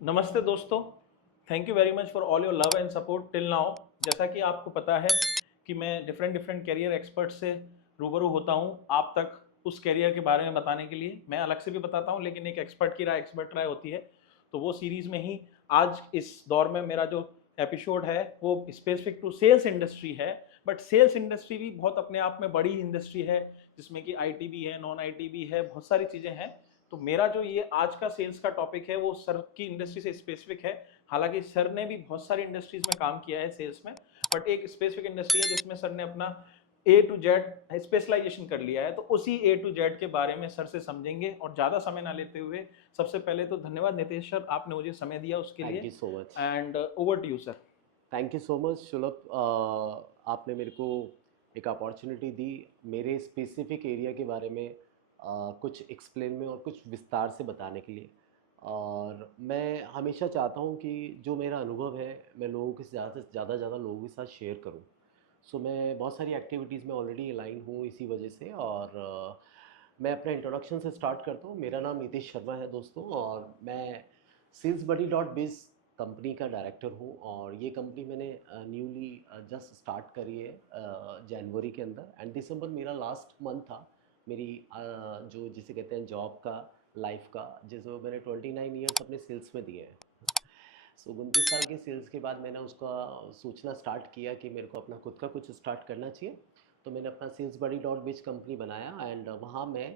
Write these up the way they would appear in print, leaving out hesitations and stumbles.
नमस्ते दोस्तों। Thank you very much for all your love and support till now. जैसा कि आपको पता है कि मैं डिफरेंट डिफरेंट करियर एक्सपर्ट से रूबरू होता हूं आप तक उस करियर के बारे में बताने के लिए। मैं अलग से भी बताता हूं, लेकिन एक एक्सपर्ट की राय एक्सपर्ट राय होती है। तो वो सीरीज़ में ही आज इस दौर में मेरा जो एपिसोड है वो स्पेसिफिक टू सेल्स इंडस्ट्री है। बट सेल्स इंडस्ट्री भी बहुत अपने आप में बड़ी इंडस्ट्री है, जिसमें कि आईटी भी है, नॉन आईटी भी है, बहुत सारी चीज़ें हैं। तो मेरा जो ये आज का सेल्स का टॉपिक है वो सर की इंडस्ट्री से स्पेसिफिक है। हालांकि सर ने भी बहुत सारी इंडस्ट्रीज में काम किया है सेल्स में, बट एक स्पेसिफिक इंडस्ट्री है जिसमें सर ने अपना ए टू जेड स्पेशलाइजेशन कर लिया है। तो उसी ए टू जेड के बारे में सर से समझेंगे। और ज़्यादा समय ना लेते हुए, सबसे पहले तो धन्यवाद नितेश सर, आपने मुझे समय दिया उसके लिए। Thank you so much. And over to you sir. Thank you so much Shulabh. आपने मेरे को एक अपॉर्चुनिटी दी मेरे स्पेसिफिक एरिया के बारे में कुछ एक्सप्लेन में और कुछ विस्तार से बताने के लिए। और मैं हमेशा चाहता हूँ कि जो मेरा अनुभव है मैं लोगों के ज़्यादा लोगों के साथ शेयर करूँ। सो मैं बहुत सारी एक्टिविटीज़ में ऑलरेडी अलाइन हूँ इसी वजह से। और मैं अपना इंट्रोडक्शन से स्टार्ट करता हूँ। मेरा नाम नितेश शर्मा है दोस्तों, और मैं salesbuddy.biz कंपनी का डायरेक्टर हूँ। और ये कंपनी मैंने न्यूली जस्ट स्टार्ट करी है जनवरी के अंदर। एंड दिसंबर मेरा लास्ट मंथ था मेरी जो जिसे कहते हैं जॉब का, लाइफ का, जिसमें मैंने 29 ईयर्स अपने सेल्स में दिए हैं। सो 29 साल के सेल्स के बाद मैंने उसका सोचना स्टार्ट किया कि मेरे को अपना खुद का कुछ स्टार्ट करना चाहिए। तो मैंने अपना salesbuddy.biz कंपनी बनाया। एंड वहाँ मैं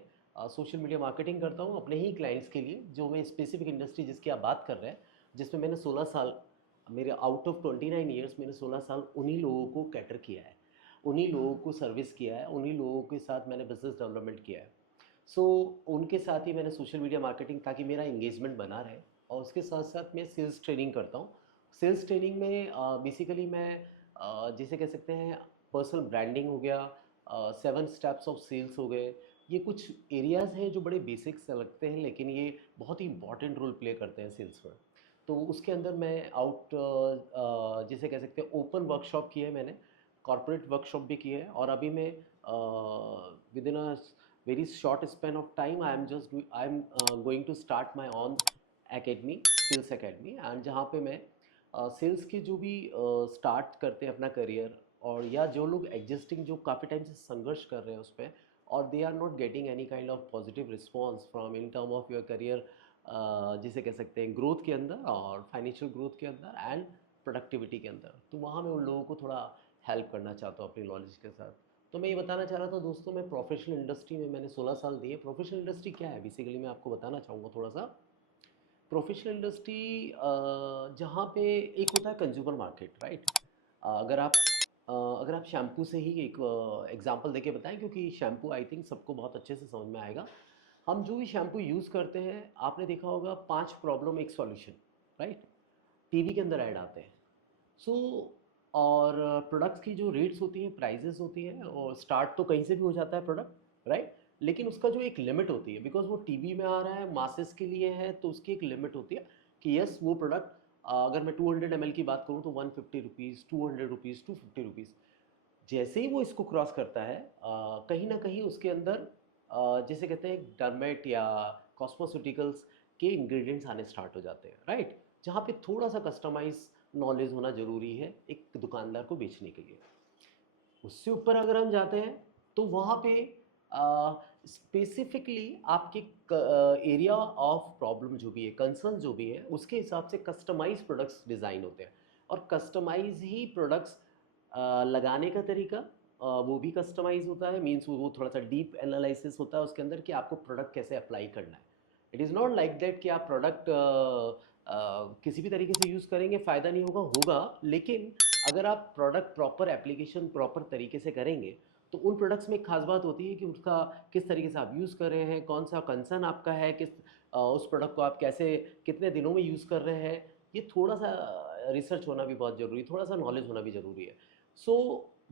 सोशल मीडिया मार्केटिंग करता हूँ अपने ही क्लाइंट्स के लिए, जो मैं स्पेसिफिक इंडस्ट्री जिसकी आप बात कर रहे हैं, जिसमें मैंने 16 साल, मेरे आउट ऑफ 29 ईयर्स मैंने 16 साल उन्हीं लोगों को कैटर किया है, उन्हीं लोगों को सर्विस किया है, उन्हीं लोगों के साथ मैंने बिजनेस डेवलपमेंट किया है। सो उनके साथ ही मैंने सोशल मीडिया मार्केटिंग, ताकि मेरा इंगेजमेंट बना रहे। और उसके साथ साथ मैं सेल्स ट्रेनिंग करता हूँ। सेल्स ट्रेनिंग में बेसिकली मैं जिसे कह सकते हैं पर्सनल ब्रांडिंग हो गया, 7 स्टेप्स ऑफ सेल्स हो गए। ये कुछ एरियाज़ हैं जो बड़े बेसिक से लगते हैं, लेकिन ये बहुत ही इंपॉर्टेंट रोल प्ले करते हैं सेल्स में। तो उसके अंदर मैं जिसे कह सकते हैं ओपन वर्कशॉप की है मैंने, कॉर्पोरेट वर्कशॉप भी की है। और अभी मैं with in a very short span of time I'm going to start my own academy, sales academy। And जहाँ पे मैं सेल्स के जो भी स्टार्ट करते हैं अपना करियर, और या जो लोग एग्जिस्टिंग जो काफ़ी टाइम से संघर्ष कर रहे हैं उस पर, और they are not getting any kind of positive response from in term of your career, जिसे कह सकते हैं ग्रोथ के अंदर और फाइनेंशियल ग्रोथ के अंदर एंड प्रोडक्टिविटी के अंदर। तो वहाँ मैं उन लोगों को थोड़ा हेल्प करना चाहता हूँ अपनी नॉलेज के साथ। तो मैं ये बताना चाह रहा था दोस्तों, मैं प्रोफेशनल इंडस्ट्री में मैंने 16 साल दिए। प्रोफेशनल इंडस्ट्री क्या है बेसिकली मैं आपको बताना चाहूँगा थोड़ा सा। प्रोफेशनल इंडस्ट्री जहाँ पे एक होता है कंज्यूमर मार्केट, राइट। अगर आप शैम्पू से ही एक एग्जांपल देके बताएं, क्योंकि शैम्पू आई थिंक सबको बहुत अच्छे से समझ में आएगा। हम जो भी शैम्पू यूज़ करते हैं, आपने देखा होगा 5 प्रॉब्लम एक सॉल्यूशन, राइट। टीवी के अंदर ऐड आते हैं। सो और प्रोडक्ट्स की जो रेट्स होती हैं, प्राइजेस होती हैं, और स्टार्ट तो कहीं से भी हो जाता है प्रोडक्ट, राइट। लेकिन उसका जो एक लिमिट होती है, बिकॉज वो टीवी में आ रहा है, मासेस के लिए है, तो उसकी एक लिमिट होती है कि यस वो प्रोडक्ट, अगर मैं 200 ml की बात करूँ तो 150 रुपीज़, 200 रुपीज़, 250 रुपीज़। जैसे ही वो इसको क्रॉस करता है, कहीं ना कहीं उसके अंदर जिसे कहते हैं डर्मेट या कॉस्मोसिटिकल्स के इंग्रेडिएंट्स आने स्टार्ट हो जाते हैं, राइट। जहाँ पे थोड़ा सा कस्टमाइज नॉलेज होना ज़रूरी है एक दुकानदार को बेचने के लिए। उससे ऊपर अगर हम जाते हैं तो वहाँ पे स्पेसिफिकली आपके एरिया ऑफ प्रॉब्लम जो भी है, कंसर्न जो भी है, उसके हिसाब से कस्टमाइज प्रोडक्ट्स डिज़ाइन होते हैं। और कस्टमाइज ही प्रोडक्ट्स लगाने का तरीका वो भी कस्टमाइज होता है। मीन्स वो थोड़ा सा डीप एनालिसिस होता है उसके अंदर कि आपको प्रोडक्ट कैसे अप्लाई करना है। It is not like that कि आप प्रोडक्ट किसी भी तरीके से यूज़ करेंगे फ़ायदा नहीं होगा, होगा, लेकिन अगर आप प्रोडक्ट प्रॉपर एप्लीकेशन प्रॉपर तरीके से करेंगे, तो उन प्रोडक्ट्स में एक खास बात होती है कि उसका किस तरीके से आप यूज़ कर रहे हैं, कौन सा कंसर्न आपका है, उस प्रोडक्ट को आप कैसे कितने दिनों में यूज़ कर रहे हैं। ये थोड़ा सा रिसर्च होना भी बहुत ज़रूरी है, थोड़ा सा नॉलेज होना भी ज़रूरी है। सो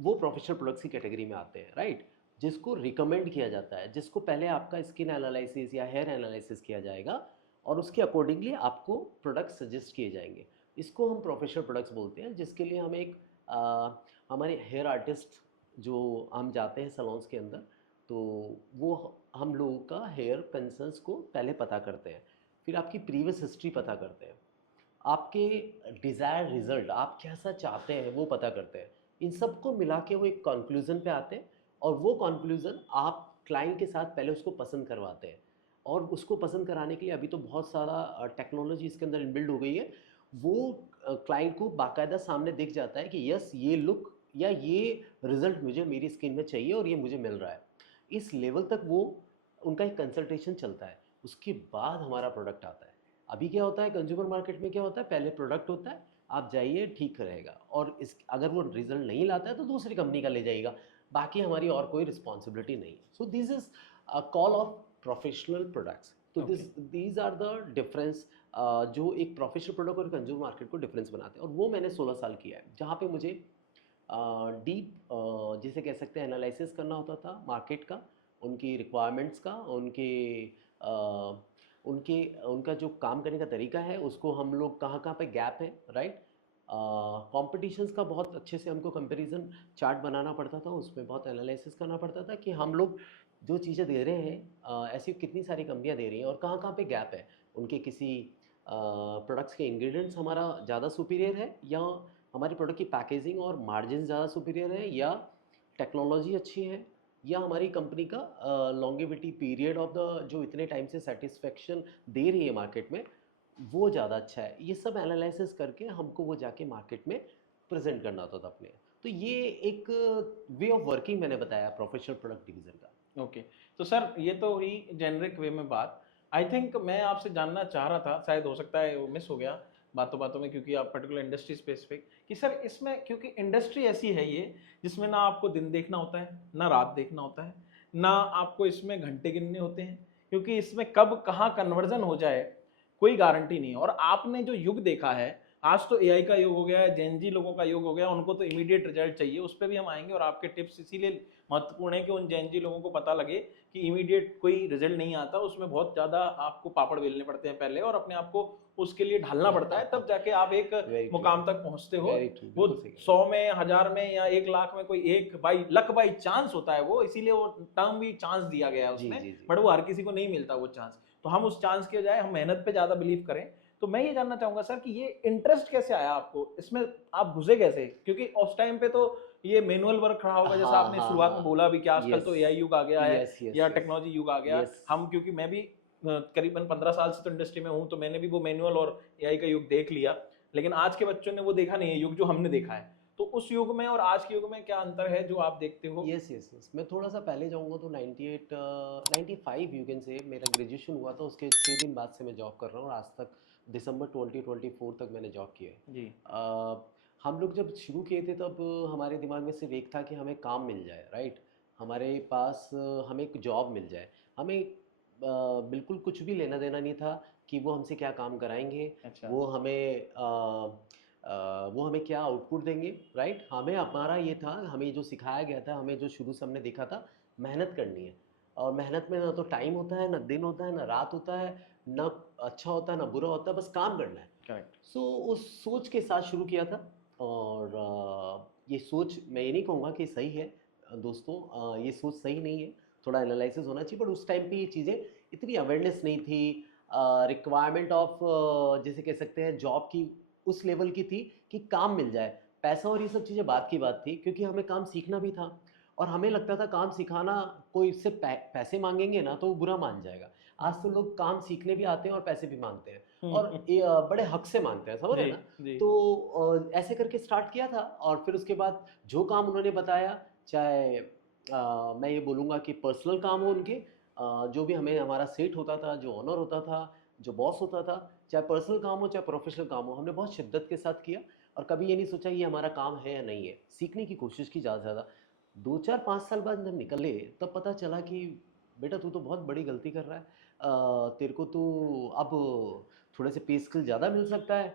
वो प्रोफेशनल प्रोडक्ट्स की कैटेगरी में आते हैं, राइट। जिसको रिकमेंड किया जाता है, जिसको पहले आपका स्किन एनालिसिस या हेयर एनालिसिस किया जाएगा, और उसके अकॉर्डिंगली आपको प्रोडक्ट सजेस्ट किए जाएंगे। इसको हम प्रोफेशनल प्रोडक्ट्स बोलते हैं, जिसके लिए हम एक हमारे हेयर आर्टिस्ट जो हम जाते हैं सलोन्स के अंदर, तो वो हम लोगों का हेयर कंसर्न्स को पहले पता करते हैं, फिर आपकी प्रीवियस हिस्ट्री पता करते हैं। आपके डिज़ायर रिजल्ट, आप कैसा चाहते हैं वो पता करते हैं। इन सबको मिला के वो एक कंक्लूजन पे आते हैं, और वो कंक्लूजन आप क्लाइंट के साथ पहले उसको पसंद करवाते हैं। और उसको पसंद कराने के लिए अभी तो बहुत सारा टेक्नोलॉजी इसके अंदर इनबिल्ड हो गई है। वो क्लाइंट को बाकायदा सामने दिख जाता है कि यस, ये लुक या ये रिजल्ट मुझे मेरी स्किन में चाहिए और ये मुझे मिल रहा है। इस लेवल तक वो उनका एक कंसल्टेशन चलता है, उसके बाद हमारा प्रोडक्ट आता है। अभी क्या होता है कंज्यूमर मार्केट में, क्या होता है पहले प्रोडक्ट होता है, आप जाइए ठीक रहेगा, और इस अगर वो रिजल्ट नहीं लाता है तो दूसरी कंपनी का ले जाइएगा, बाकी हमारी और कोई रिस्पॉन्सिबिलिटी नहीं है। So this is a call of professional products. तो okay. These are the difference जो एक प्रोफेशनल प्रोडक्ट और कंज्यूमर मार्केट को डिफरेंस बनाते हैं। और वो मैंने 16 साल किया है, जहाँ पे मुझे डीप जिसे कह सकते हैं एनालिसिस करना होता था मार्केट का, उनकी रिक्वायरमेंट्स का, अ, उनके उनका जो काम करने का तरीका है, उसको हम लोग कहाँ कहाँ पे गैप है, राइट। कॉम्पिटिशन्स का बहुत अच्छे से हमको कंपैरिजन चार्ट बनाना पड़ता था, उसमें बहुत एनालिसिस करना पड़ता था कि हम लोग जो चीज़ें दे रहे हैं, ऐसी कितनी सारी कंपनियां दे रही हैं और कहाँ कहाँ पे गैप है। उनके किसी प्रोडक्ट्स के इंग्रेडिएंट्स हमारा ज़्यादा सुपीरियर है, या हमारी प्रोडक्ट की पैकेजिंग और मार्जिन ज़्यादा सुपीरियर है, या टेक्नोलॉजी अच्छी है, या हमारी कंपनी का लॉन्गेविटी पीरियड ऑफ द जो इतने टाइम से सेटिस्फेक्शन दे रही है मार्केट में, वो ज़्यादा अच्छा है। ये सब एनालिसिस करके हमको वो जाके मार्केट में प्रेजेंट करना होता था अपने। तो ये एक वे ऑफ वर्किंग मैंने बताया प्रोफेशनल प्रोडक्ट डिवीज़न का। ओके। तो सर ये तो हुई जेनरिक वे में बात। आई थिंक मैं आपसे जानना चाह रहा था, शायद हो सकता है वो मिस हो गया बातों बातों में, क्योंकि आप पर्टिकुलर इंडस्ट्री स्पेसिफिक, कि सर इसमें क्योंकि इंडस्ट्री ऐसी है ये जिसमें ना आपको दिन देखना होता है, ना रात देखना होता है, ना आपको इसमें घंटे गिनने होते हैं, क्योंकि इसमें कब कहाँ कन्वर्जन हो जाए कोई गारंटी नहीं है। और आपने जो युग देखा है, आज तो एआई का युग हो गया है, जेनजी लोगों का युग हो गया, उनको तो इमीडिएट रिजल्ट चाहिए, उस पर भी हम आएंगे। और आपके टिप्स इसीलिए महत्वपूर्ण है कि उन जेनजी लोगों को पता लगे कि इमीडिएट कोई रिजल्ट नहीं आता, उसमें बहुत ज़्यादा आपको पापड़ बेलने पड़ते हैं पहले, और अपने आप को उसके लिए ढालना पड़ता है, तब जाके आप एक वेरी ट्रू, मुकाम तक पहुंचते हो। वेरी ट्रू, वो बिल्कुल सही कह 100 में, 1000 में या 1 लाख में कोई एक बाई लक बाई चांस होता है वो, इसीलिए वो टर्म भी चांस दिया गया है जी उसमें। जी जी। बट वो हर किसी को नहीं मिलता वो चांस। तो हम उस चांस के बजाय हम मेहनत पे ज़्यादा बिलीव करें। तो मैं ये जानना चाहूंगा सर कि ये इंटरेस्ट कैसे आया आपको इसमें, आप घुसे कैसे? क्योंकि उस टाइम पे तो ये मैनुअल वर्क रहा होगा, जैसा हाँ आपने हाँ शुरुआत में हाँ। बोला भी कि आजकल यस तो एआई युग आ गया है यस यस या यस टेक्नोलॉजी युग आ गया। यस। हम क्योंकि मैं भी करीबन 15 साल से तो इंडस्ट्री में हूँ, तो मैंने भी वो मैनुअल और एआई का युग देख लिया। लेकिन आज के बच्चों ने वो देखा नहीं है युग जो हमने देखा है। तो उस युग में और आज के युग में क्या अंतर है जो आप देखते हो? यस यस यस, मैं थोड़ा सा पहले जाऊंगा तो 98 95 यू कैन से मेरा ग्रेजुएशन हुआ था, उसके 6 दिन बाद से मैं जॉब कर रहा हूँ, और आज तक दिसंबर 2024 तक मैंने जॉब किया है। जी। हम लोग जब शुरू किए थे तब हमारे दिमाग में सिर्फ एक था कि हमें काम मिल जाए, राइट। हमारे पास हमें एक जॉब मिल जाए, हमें बिल्कुल कुछ भी लेना देना नहीं था कि वो हमसे क्या काम कराएंगे, अच्छा। वो हमें वो हमें क्या आउटपुट देंगे, राइट। हमें हमारा ये था, हमें जो सिखाया गया था, हमें जो शुरू से हमने देखा था, मेहनत करनी है। और मेहनत में ना तो टाइम होता है, ना दिन होता है, ना रात होता है, ना अच्छा होता है ना बुरा होता है, बस काम करना है। करेक्ट। सो उस सोच के साथ शुरू किया था। और ये सोच मैं ये नहीं कहूँगा कि सही है, दोस्तों, ये सोच सही नहीं है, थोड़ा एनालिसिस होना चाहिए। बट उस टाइम पे ये चीज़ें इतनी अवेयरनेस नहीं थी, रिक्वायरमेंट ऑफ जैसे कह सकते हैं जॉब की उस लेवल की थी कि काम मिल जाए। पैसा और ये सब चीज़ें बात की बात थी, क्योंकि हमें काम सीखना भी था। और हमें लगता था काम सिखाना, कोई इससे पैसे मांगेंगे ना तो वो बुरा मान जाएगा। आज तो लोग काम सीखने भी आते हैं और पैसे भी मांगते हैं, और बड़े हक से मांगते हैं, समझ रहे जी। हैं ना। जी। तो ऐसे करके स्टार्ट किया था, और फिर उसके बाद जो काम उन्होंने बताया, चाहे मैं ये बोलूँगा कि पर्सनल काम हो उनके, जो भी हमें हमारा सेट होता था, जो ऑनर होता था, जो बॉस होता था, चाहे पर्सनल काम हो चाहे प्रोफेशनल काम हो, हमने बहुत शिद्दत के साथ किया। और कभी ये नहीं सोचा ये हमारा काम है या नहीं है, सीखने की कोशिश की ज़्यादा से ज़्यादा। 2 4 5 साल बाद जब निकले तब पता चला कि बेटा तू तो बहुत बड़ी गलती कर रहा है, तेरे को तो अब थोड़े से पे स्किल ज़्यादा मिल सकता है,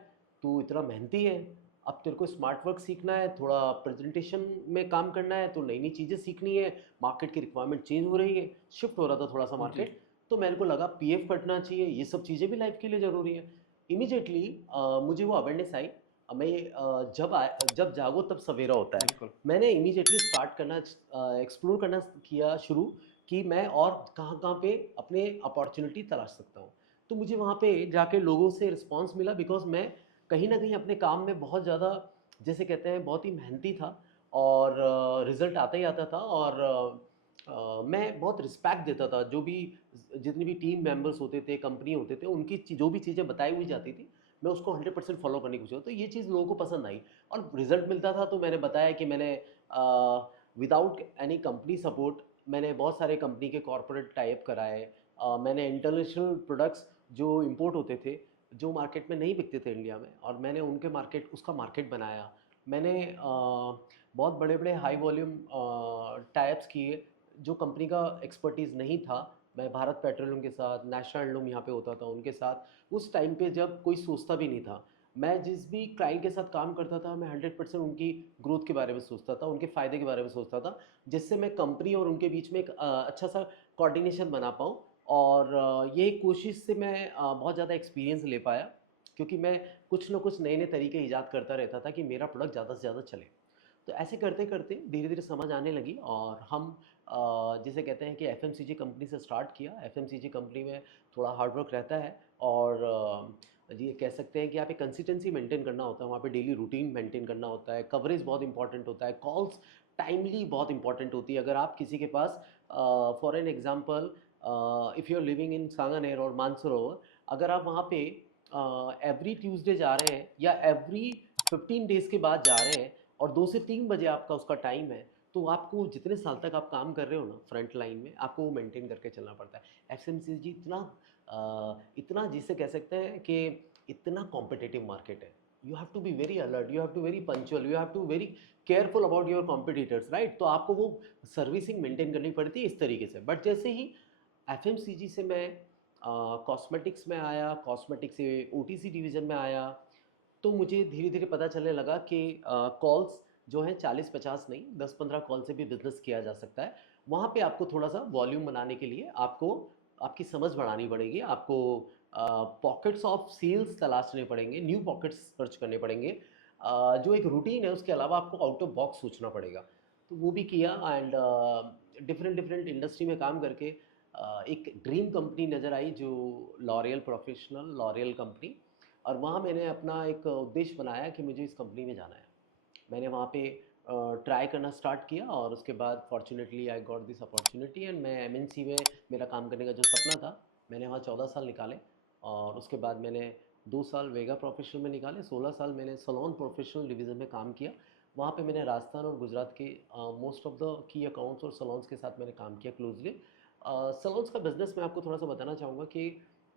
तू इतना मेहनती है, अब तेरे को स्मार्ट वर्क सीखना है, थोड़ा प्रेजेंटेशन में काम करना है, तो नई नई चीज़ें सीखनी है, मार्केट की रिक्वायरमेंट चेंज हो रही है, शिफ्ट हो रहा था थोड़ा सा जी। मार्केट। तो मेरे को लगा पीएफ कटना चाहिए, ये सब चीज़ें भी लाइफ के लिए ज़रूरी है। इमीडिएटली मुझे वो अवेयरनेस आई। मैं जब जागो तब सवेरा होता है। बिल्कुल। मैंने इमीडिएटली स्टार्ट करना, एक्सप्लोर करना किया शुरू, कि मैं और कहाँ कहाँ पे अपने अपॉर्चुनिटी तलाश सकता हूँ। तो मुझे वहाँ पे जाके लोगों से रिस्पांस मिला, बिकॉज मैं कहीं ना कहीं अपने काम में बहुत ज़्यादा, जैसे कहते हैं, बहुत ही मेहनती था और रिजल्ट आता ही आता था। और मैं बहुत रिस्पेक्ट देता था, जो भी जितने भी टीम मेंबर्स होते थे, कंपनी होते थे, उनकी जो भी चीज़ें बताई हुई जाती थी, मैं उसको 100% फॉलो करने की कोशिश, तो ये चीज़ लोगों को पसंद आई और रिजल्ट मिलता था। तो मैंने बताया कि मैंने विदाउट एनी कंपनी सपोर्ट मैंने बहुत सारे कंपनी के कॉर्पोरेट टाइप कराए। मैंने इंटरनेशनल प्रोडक्ट्स जो इंपोर्ट होते थे, जो मार्केट में नहीं बिकते थे इंडिया में, और मैंने उनके मार्केट, उसका मार्केट बनाया। मैंने बहुत बड़े बड़े हाई वॉल्यूम टाइप्स किए जो कंपनी का एक्सपर्टीज़ नहीं था। मैं भारत पेट्रोलियम के साथ, नेशनल हैंडलूम यहाँ पे होता था उनके साथ, उस टाइम पे जब कोई सोचता भी नहीं था। मैं जिस भी क्लाइंट के साथ काम करता था, मैं 100% उनकी ग्रोथ के बारे में सोचता था, उनके फ़ायदे के बारे में सोचता था, जिससे मैं कंपनी और उनके बीच में एक अच्छा सा कोऑर्डिनेशन बना पाऊँ। और ये कोशिश से मैं बहुत ज़्यादा एक्सपीरियंस ले पाया, क्योंकि मैं कुछ ना कुछ नए नए तरीके ईजाद करता रहता था कि मेरा प्रोडक्ट ज़्यादा से ज़्यादा चले। तो ऐसे करते करते धीरे धीरे समझ आने लगी, और हम जिसे कहते हैं कि एफएमसीजी कंपनी से स्टार्ट किया। एफएमसीजी कंपनी में थोड़ा हार्ड वर्क रहता है, और ये कह सकते हैं कि यहाँ पे कंसिस्टेंसी मेंटेन करना होता है, वहाँ पे डेली रूटीन मेंटेन करना होता है, कवरेज बहुत इंपॉर्टेंट होता है, कॉल्स टाइमली बहुत इंपॉर्टेंट होती है। अगर आप किसी के पास, for an example, if you are living in Sanganer और मानसरोवर, अगर आप वहाँ पे एवरी ट्यूसडे जा रहे हैं या एवरी 15 डेज़ के बाद जा रहे हैं, और 2 से 3 बजे आपका उसका टाइम है, तो आपको जितने साल तक आप काम कर रहे हो ना फ्रंट लाइन में, आपको वो मेंटेन करके चलना पड़ता है। एफएमसीजी इतना जिसे कह सकते हैं कि इतना कॉम्पिटिटिव मार्केट है। You have to be very alert, you have to very punctual, you have to very careful about your competitors, right. तो आपको वो सर्विसिंग मेंटेन करनी पड़ती है इस तरीके से। बट जैसे ही एफएमसीजी से मैं कॉस्मेटिक्स में आया, कॉस्मेटिक्स से ओटीसी डिवीज़न में आया, तो मुझे धीरे धीरे पता चलने लगा कि कॉल्स जो हैं 40-50 नहीं, 10-15 कॉल से भी बिजनेस किया जा सकता है। वहाँ पे आपको थोड़ा सा वॉल्यूम बनाने के लिए आपको आपकी समझ बढ़ानी पड़ेगी, आपको पॉकेट्स ऑफ सेल्स तलाशने पड़ेंगे, न्यू पॉकेट्स सर्च करने पड़ेंगे। जो एक रूटीन है उसके अलावा आपको आउट ऑफ बॉक्स सोचना पड़ेगा। तो वो भी किया, एंड डिफरेंट डिफरेंट इंडस्ट्री में काम करके एक ड्रीम कंपनी नज़र आई, जो लॉरियल प्रोफेशनल लॉरियल कंपनी। और वहाँ मैंने अपना एक उद्देश्य बनाया कि मुझे इस कंपनी में जाना है। मैंने वहाँ पे ट्राई करना स्टार्ट किया, और उसके बाद fortunately I got this opportunity, and मैं एमएनसी में मेरा काम करने का जो सपना था, मैंने वहाँ 14 साल निकाले। और उसके बाद मैंने 2 साल वेगा प्रोफेशनल में निकाले, 16 साल मैंने सलोन प्रोफेशनल डिवीज़न में काम किया। वहाँ पे मैंने राजस्थान और गुजरात के most of the key accounts और सलोन्स के साथ मैंने काम किया क्लोजली। सलोन्स का बिज़नेस मैं आपको थोड़ा सा बताना चाहूँगा कि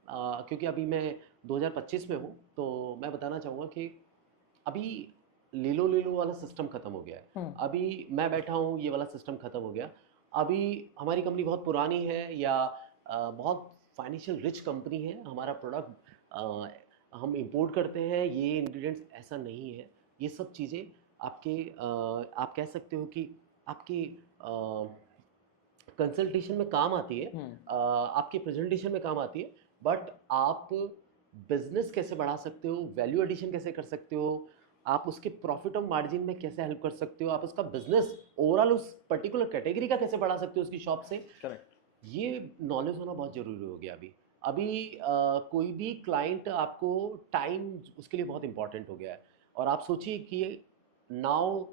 क्योंकि अभी मैं 2025 में हूँ, तो मैं बताना चाहूँगा कि अभी ले लो वाला सिस्टम खत्म हो गया है। अभी मैं बैठा हूँ, ये वाला सिस्टम खत्म हो गया। अभी हमारी कंपनी बहुत पुरानी है, या बहुत फाइनेंशियल रिच कंपनी है, हमारा प्रोडक्ट हम इंपोर्ट करते हैं, ये इंग्रेडिएंट्स, ऐसा नहीं है। ये सब चीज़ें आपके आप कह सकते हो कि आपके कंसल्टेशन में काम आती है, आपके प्रेजेंटेशन में काम आती है। बट आप बिजनेस कैसे बढ़ा सकते हो, वैल्यू एडिशन कैसे कर सकते हो, आप उसके प्रॉफिट और मार्जिन में कैसे हेल्प कर सकते हो, आप उसका बिजनेस ओवरऑल उस पर्टिकुलर कैटेगरी का कैसे बढ़ा सकते हो उसकी शॉप से, करेक्ट। ये नॉलेज होना बहुत ज़रूरी हो गया अभी। अभी कोई भी क्लाइंट आपको, टाइम उसके लिए बहुत इंपॉर्टेंट हो गया है। और आप सोचिए कि नाउ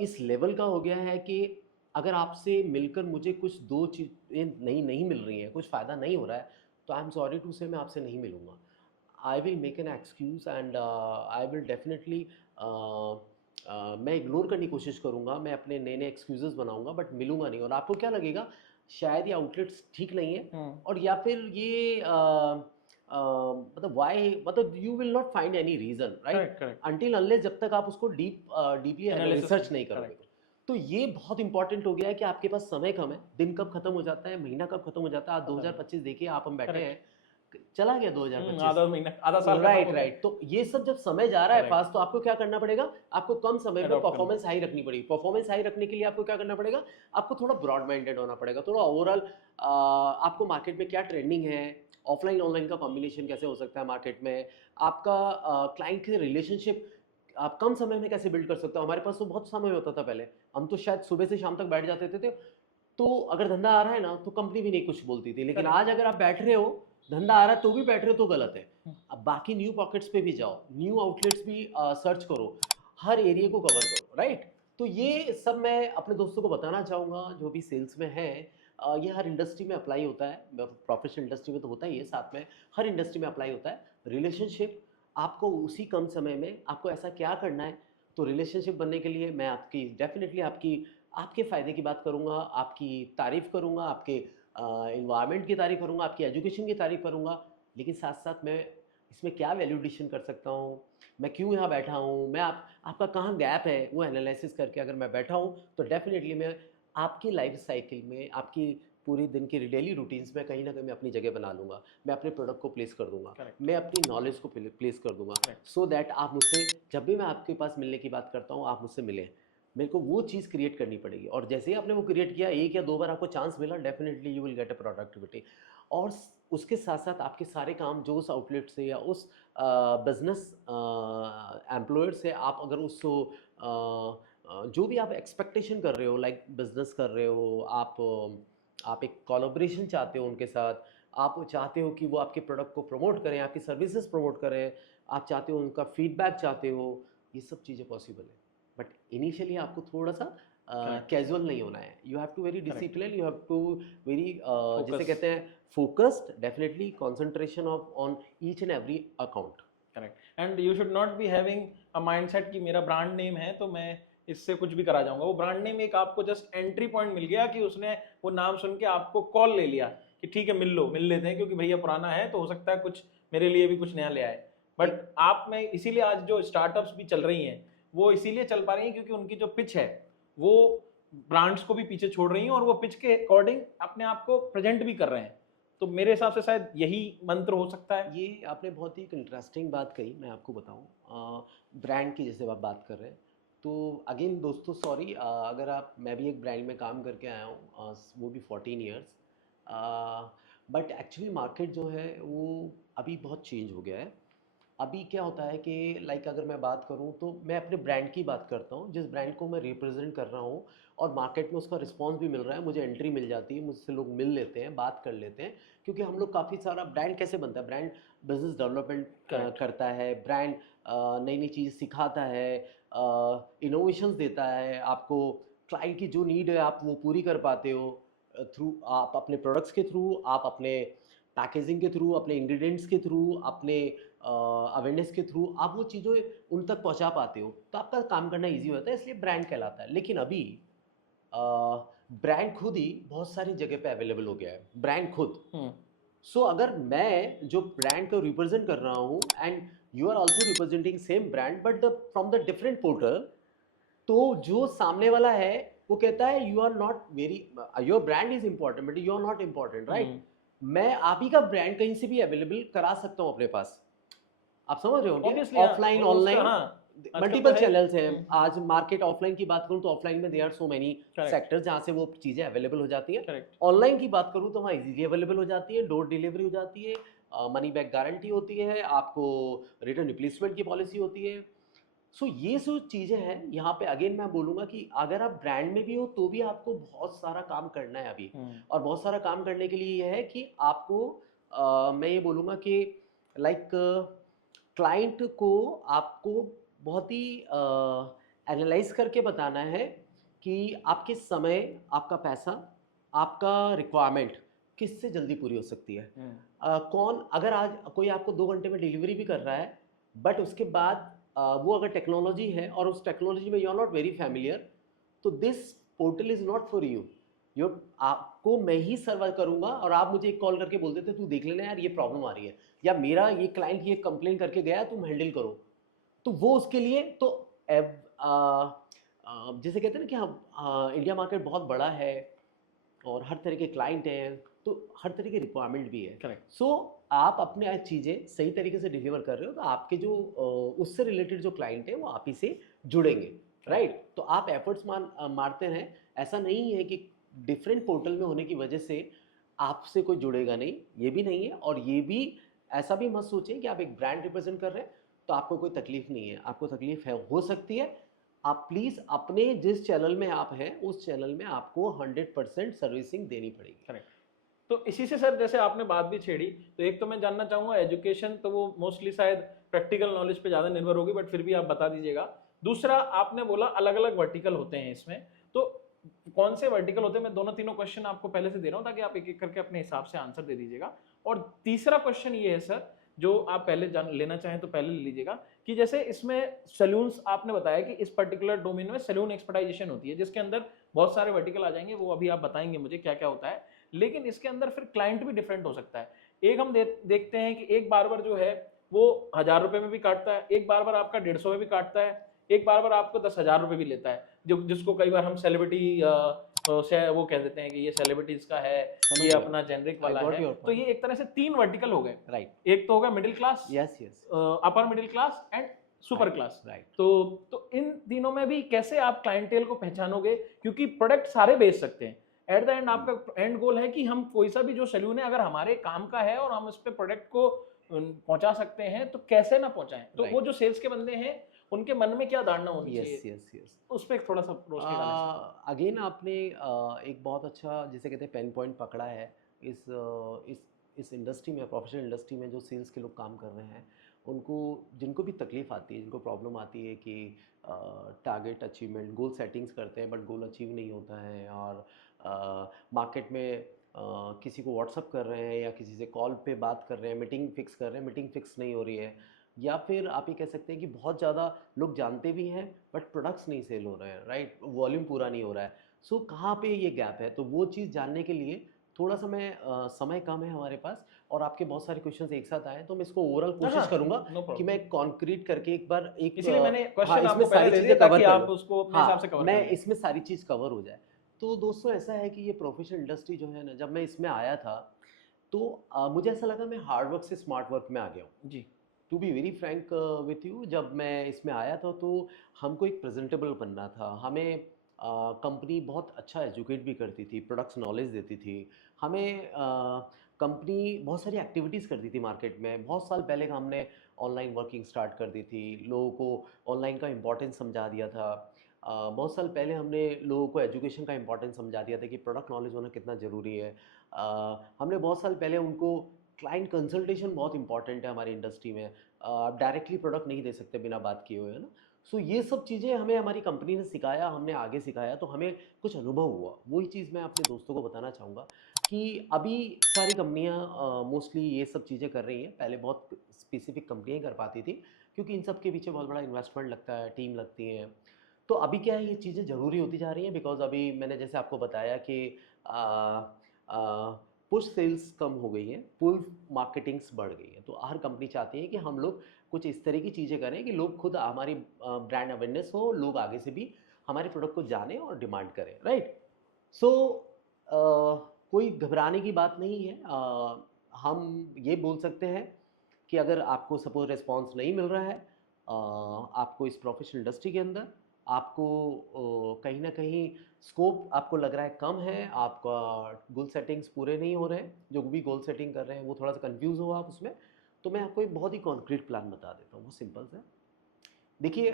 इस लेवल का हो गया है कि अगर आपसे मिलकर मुझे कुछ दो चीज़ें नहीं नहीं मिल रही हैं, कुछ फ़ायदा नहीं हो रहा है, तो आई एम सॉरी टू से मैं आपसे नहीं मिलूँगा। I will make an excuse, and I will definitely मैं इग्नोर करने की कोशिश करूँगा, मैं अपने नए नए एक्सक्यूज़ेस बनाऊँगा, बट मिलूँगा नहीं। और आपको क्या लगेगा, शायद ये आउटलेट्स ठीक नहीं है, और या फिर ये मतलब वाई, मतलब you will not find any reason, right, correct, correct. Until unless जब तक आप उसको डीपली एनालिसिस रिसर्च नहीं करोगे। करेक्ट। तो ये बहुत इंपॉर्टेंट हो गया है कि आपके पास समय कम है, दिन कब खत्म हो जाता है, महीना कब खत्म हो जाता है। आज पता नहीं। 2025 देखिए, आप हम बैठे करेक्ट। हैं, चला गया 2025। आधा महीना, आधा साल खत्म राइट हो गया। राइट। तो ये सब जब समय जा रहा है करेक्ट। फास्ट, तो आपको क्या करना पड़ेगा, आपको कम समय में Adopt करना। परफॉर्मेंस हाई रखनी पड़ेगी। परफॉर्मेंस हाई रखने के लिए आपको क्या करना पड़ेगा, आपको थोड़ा ब्रॉड माइंडेड होना पड़ेगा, थोड़ा ओवरऑल आपको मार्केट में क्या ट्रेंडिंग है, ऑफलाइन ऑनलाइन का कॉम्बिनेशन कैसे हो सकता है मार्केट में, आपका क्लाइंट के रिलेशनशिप आप कम समय में कैसे बिल्ड कर सकते हो। हमारे पास तो बहुत समय होता था पहले, हम तो शायद सुबह से शाम तक बैठ जाते थे, तो अगर धंधा आ रहा है ना, तो कंपनी भी नहीं कुछ बोलती थी। लेकिन Correct. आज अगर आप बैठ रहे हो, धंधा आ रहा है तो भी बैठ रहे हो तो गलत है। अब बाकी न्यू पॉकेट्स पे भी जाओ, न्यू आउटलेट्स भी सर्च करो, हर एरिया को कवर करो, राइट। तो ये सब मैं अपने दोस्तों को बताना चाहूँगा जो भी सेल्स में है। ये हर इंडस्ट्री में अप्लाई होता है, प्रोफेशनल इंडस्ट्री में तो होता ही है, साथ में हर इंडस्ट्री में अप्लाई होता है। रिलेशनशिप आपको उसी कम समय में आपको ऐसा क्या करना है, तो रिलेशनशिप बनने के लिए मैं आपकी डेफिनेटली आपके फ़ायदे की बात करूँगा, आपकी तारीफ़ करूँगा, आपके एनवायरनमेंट की तारीफ़ करूँगा, आपकी एजुकेशन की तारीफ़ करूँगा, लेकिन साथ-साथ मैं इसमें क्या वैल्यू एडिशन कर सकता हूँ, मैं क्यों यहाँ बैठा हूँ, मैं आपका कहाँ गैप है, वो एनालिसिस करके अगर मैं बैठा हूँ, तो डेफ़िनेटली मैं आपकी लाइफ़ साइकिल में, आपकी पूरे दिन की डेली रूटीन्स में कहीं न कहीं मैं अपनी जगह बना लूँगा। मैं अपने प्रोडक्ट को प्लेस कर दूँगा, करेक्ट। मैं अपनी नॉलेज को प्लेस कर दूँगा, करेक्ट। सो दैट आप मुझसे जब भी मैं आपके पास मिलने की बात करता हूँ, आप मुझसे मिलें। मेरे को वो चीज़ क्रिएट करनी पड़ेगी और जैसे ही आपने वो क्रिएट किया, 1 या 2 बार आपको चांस मिला, definitely you will get a productivity. और उसके साथ साथ आपके सारे काम जो उस आउटलेट से या उस बिजनेस एम्प्लॉयर से आप अगर उस जो भी आप एक्सपेक्टेशन कर रहे हो, लाइक बिजनेस कर रहे हो आप एक कोलैबोरेशन चाहते हो उनके साथ, आप चाहते हो कि वो आपके प्रोडक्ट को प्रमोट करें, आपकी सर्विसेज प्रमोट करें, आप चाहते हो उनका फीडबैक चाहते हो, ये सब चीज़ें पॉसिबल है। बट इनिशियली आपको थोड़ा सा करेक्ट। कैजुअल नहीं होना है, you have to very correct. Discipline, you have to very जिसे फोकस। कहते हैं focused, definitely concentration of on each and every account. Correct. And you should not be having a mindset कि मेरा brand name है तो मैं इससे कुछ भी करा जाऊंगा। वो ब्रांड नेम एक आपको जस्ट एंट्री पॉइंट मिल गया कि उसने वो नाम सुन के आपको कॉल ले लिया कि ठीक है मिल लेते हैं क्योंकि भैया पुराना है तो हो सकता है कुछ मेरे लिए भी कुछ नया ले आए। बट आप में इसीलिए आज जो स्टार्टअप्स भी चल रही हैं वो इसीलिए चल पा रही हैं क्योंकि उनकी जो पिच है वो ब्रांड्स को भी पीछे छोड़ रही हैं और वो पिच के अकॉर्डिंग अपने आप को प्रेजेंट भी कर रहे हैं। तो मेरे हिसाब से शायद यही मंत्र हो सकता है। ये आपने बहुत ही एक इंटरेस्टिंग बात कही, मैं आपको बताऊं ब्रांड की जैसे आप बात कर रहे हैं, तो अगेन दोस्तों सॉरी, अगर आप मैं भी एक ब्रांड में काम करके आया हूँ, वो भी 14 ईयर्स, बट एक्चुअली मार्केट जो है वो अभी बहुत चेंज हो गया है। अभी क्या होता है कि लाइक अगर मैं बात करूं तो मैं अपने ब्रांड की बात करता हूं, जिस ब्रांड को मैं रिप्रेजेंट कर रहा हूं और मार्केट में उसका रिस्पांस भी मिल रहा है, मुझे एंट्री मिल जाती है, मुझसे लोग मिल लेते हैं, बात कर लेते हैं, क्योंकि हम लोग काफ़ी सारा ब्रांड कैसे बनता है, ब्रांड बिजनेस डेवलपमेंट करेक्ट। करता है, ब्रांड नई नई चीज़ सिखाता है, इनोवेशंस देता है आपको, क्लाइंट की जो नीड है आप वो पूरी कर पाते हो थ्रू, आप अपने प्रोडक्ट्स के थ्रू, आप अपने पैकेजिंग के थ्रू, अपने इंग्रेडिएंट्स के थ्रू, अपने अवेयरनेस के थ्रू आप वो चीज़ें उन तक पहुंचा पाते हो, तो आपका काम करना इजी होता है, इसलिए ब्रांड कहलाता है। लेकिन अभी ब्रांड खुद ही बहुत सारी जगह पे अवेलेबल हो गया है, ब्रांड खुद। सो अगर मैं जो ब्रांड को रिप्रेजेंट कर रहा हूँ and you are also representing same brand but the from the different portal, तो जो सामने वाला है वो कहता है you are not very, your brand is important but you are not important, right. मैं आप ही का ब्रांड कहीं से भी अवेलेबल करा सकता हूँ अपने पास, आप समझ रहे हो क्या, ऑब्वियसली ऑफलाइन उसका ऑनलाइन हाँ आजकल तो मल्टीपल है। चैनल्स हैं। आज मार्केट ऑफलाइन की बात करूं तो ऑफलाइन में they are so many correct. Sectors जहां से वो चीज़ें अवेलेबल हो जाती हैं। करेक्ट। ऑनलाइन की बात करूं तो वहाँ इजीली अवेलेबल हो जाती है, डोर डिलीवरी हो जाती है, मनी बैक गारंटी होती है, आपको रिटर्न रिप्लेसमेंट की पॉलिसी होती है। सो ये जो चीज़ें हैं यहाँ पे अगेन मैं बोलूँगा कि अगर आप ब्रांड में भी हो तो भी आपको बहुत सारा काम करना है अभी, और बहुत सारा काम करने के लिए ये है कि आपको मैं ये बोलूँगा कि लाइक क्लाइंट को आपको बहुत ही एनालाइज करके बताना है कि आपके समय, आपका पैसा, आपका रिक्वायरमेंट किससे जल्दी पूरी हो सकती है। कौन अगर आज कोई आपको 2 घंटे में डिलीवरी भी कर रहा है, बट उसके बाद वो अगर टेक्नोलॉजी है और उस टेक्नोलॉजी में you are not very familiar, तो this portal is not for you. यो आपको मैं ही सर्व करूंगा और आप मुझे एक कॉल करके बोल देते तू देख लेना यार ये प्रॉब्लम आ रही है, या मेरा ये क्लाइंट ये कंप्लेन करके गया तुम हैंडल करो, तो वो उसके लिए तो जैसे कहते हैं ना कि हम इंडिया मार्केट बहुत बड़ा है और हर तरह के क्लाइंट हैं, तो हर तरह की रिक्वायरमेंट भी है। करेक्ट। सो आप अपने चीज़ें सही तरीके से डिलीवर कर रहे हो तो आपके जो उससे रिलेटेड जो क्लाइंट है वो आप ही से जुड़ेंगे, राइट। तो आप एफर्ट्स मारते हैं, ऐसा नहीं है कि डिफरेंट पोर्टल में होने की वजह से आपसे कोई जुड़ेगा नहीं, ये भी नहीं है। और ये भी ऐसा भी मत सोचें कि आप एक ब्रांड रिप्रेजेंट कर रहे हैं तो आपको कोई तकलीफ नहीं है, आपको तकलीफ है, हो सकती है। आप प्लीज़ अपने जिस चैनल में आप हैं उस चैनल में आपको 100% सर्विसिंग देनी पड़ेगी। करेक्ट। तो इसी से सर जैसे आपने बात भी छेड़ी, तो एक तो मैं जानना चाहूंगा एजुकेशन तो वो मोस्टली शायद प्रैक्टिकल नॉलेज पे ज़्यादा निर्भर होगी, बट फिर भी आप बता दीजिएगा। दूसरा आपने बोला अलग अलग वर्टिकल होते हैं इसमें, तो कौन से वर्टिकल होते हैं? मैं दोनों तीनों क्वेश्चन आपको पहले से दे रहा हूँ ताकि आप एक एक करके अपने हिसाब से आंसर दे दीजिएगा। और तीसरा क्वेश्चन ये है सर, जो आप पहले जान लेना चाहें तो पहले ले लीजिएगा, कि जैसे इसमें सैलून्स आपने बताया कि इस पर्टिकुलर डोमेन में सैलून एक्सपर्टाइजेशन होती है, जिसके अंदर बहुत सारे वर्टिकल आ जाएंगे, वो अभी आप बताएंगे मुझे क्या क्या होता है। लेकिन इसके अंदर फिर क्लाइंट भी डिफरेंट हो सकता है। एक हम देखते हैं कि एक बार्बर जो है वो 1,000 रुपए में भी काटता है, एक बार्बर आपका 150 में भी काटता है, एक बार्बर आपको 10,000 रुपए भी लेता है, जो जिसको कई बार हम सेलिब्रिटी से वो कह देते हैं कि ये सेलिब्रिटीज का है, समझ ये गया। अपना जेनरिक आई वाला गॉट है। योर तो ये पॉइंट। एक तरह से 3 वर्टिकल हो गए। राइट। एक तो होगा middle class, yes yes. Upper middle class and super class. Right. तो इन तीनों में भी कैसे आप क्लाइंटेल को पहचानोगे, क्योंकि प्रोडक्ट सारे बेच सकते हैं। एट द एंड आपका एंड गोल है कि हम कोई सा भी जो सैलून है अगर हमारे काम का है और हम उस पे प्रोडक्ट को पहुंचा सकते हैं, तो कैसे ना पहुंचाएं। तो वो जो सेल्स के बंदे हैं उनके मन में क्या धारणा होनी यस चाहिए, यस यस। उस पर थोड़ा सा रोशनी डालें सर। अगेन आपने एक बहुत अच्छा जिसे कहते हैं पेन पॉइंट पकड़ा है। इस इंडस्ट्री में, प्रोफेशनल इंडस्ट्री में जो सेल्स के लोग काम कर रहे हैं, उनको जिनको भी तकलीफ आती है, जिनको प्रॉब्लम आती है कि टारगेट अचीवमेंट, गोल सेटिंग्स करते हैं बट गोल अचीव नहीं होता है, और मार्केट में किसी को व्हाट्सअप कर रहे हैं या किसी से कॉल पे बात कर रहे हैं, मीटिंग फिक्स कर रहे हैं, मीटिंग फिक्स नहीं हो रही है, या फिर आप ये कह सकते हैं कि बहुत ज़्यादा लोग जानते भी हैं बट प्रोडक्ट्स नहीं सेल हो रहे हैं, राइट, वॉल्यूम पूरा नहीं हो रहा है। सो कहाँ पे ये गैप है, तो वो चीज़ जानने के लिए थोड़ा समय कम है हमारे पास, और आपके बहुत सारे क्वेश्चंस एक साथ आए, तो मैं इसको ओवरऑल कोशिश करूंगा नो कि प्रॉब्लम। मैं कॉन्क्रीट करके एक बार एक इसीलिए मैंने हाँ क्वेश्चन इसमें आपको पहले सारी दे चीज़ें दिए कवर ताकि कर आप लूँ। उसको अपने हिसाब से हाँ, कवर कर मैं लें। इसमें सारी चीज़ कवर हो जाए। तो दोस्तों ऐसा है कि ये प्रोफेशनल इंडस्ट्री जो है ना, जब मैं इसमें आया था तो मुझे ऐसा लगा मैं हार्ड वर्क से स्मार्ट वर्क में आ गया हूँ। जी to be very frank with you, जब मैं इसमें आया था तो हमको एक प्रेजेंटेबल बनना था। हमें कंपनी बहुत अच्छा एजुकेट भी करती थी, प्रोडक्ट्स नॉलेज देती थी हमें। कंपनी बहुत सारी एक्टिविटीज़ करती थी मार्केट में। बहुत साल पहले हमने ऑनलाइन वर्किंग स्टार्ट कर दी थी, लोगों को ऑनलाइन का इम्पोर्टेंस समझा दिया था। बहुत साल पहले हमने लोगों को एजुकेशन का इम्पोर्टेंस समझा दिया था कि प्रोडक्ट नॉलेज होना कितना ज़रूरी है। हमने बहुत साल पहले उनको क्लाइंट कंसल्टेशन बहुत इंपॉर्टेंट है हमारी इंडस्ट्री में, आप डायरेक्टली प्रोडक्ट नहीं दे सकते बिना बात किए हुए, है ना। सो ये सब चीज़ें हमें हमारी कंपनी ने सिखाया, हमने आगे सिखाया, तो हमें कुछ अनुभव हुआ। वही चीज़ मैं अपने दोस्तों को बताना चाहूँगा कि अभी सारी कंपनियां मोस्टली ये सब चीज़ें कर रही हैं। पहले बहुत स्पेसिफिक कंपनियां कर पाती थी, क्योंकि इन सब के पीछे बहुत बड़ा इन्वेस्टमेंट लगता है, टीम लगती हैं। तो अभी क्या है, ये चीज़ें ज़रूरी होती जा रही हैं, बिकॉज अभी मैंने जैसे आपको बताया कि पुश सेल्स कम हो गई हैं, पुल मार्केटिंग्स बढ़ गई है। तो हर कंपनी चाहती है कि हम लोग कुछ इस तरह की चीज़ें करें कि लोग खुद, हमारी ब्रांड अवेयरनेस हो, लोग आगे से भी हमारे प्रोडक्ट को जाने और डिमांड करें, राइट। सो कोई घबराने की बात नहीं है। हम ये बोल सकते हैं कि अगर आपको सपोज रिस्पॉन्स नहीं मिल रहा है आपको इस प्रोफेशनल इंडस्ट्री के अंदर, आपको कहीं ना कहीं स्कोप आपको लग रहा है कम है, आपका गोल सेटिंग्स पूरे नहीं हो रहे हैं, जो भी गोल सेटिंग कर रहे हैं वो थोड़ा सा कंफ्यूज हो आप उसमें, तो मैं आपको एक बहुत ही कॉन्क्रीट प्लान बता देता हूँ, वो सिंपल सा। देखिए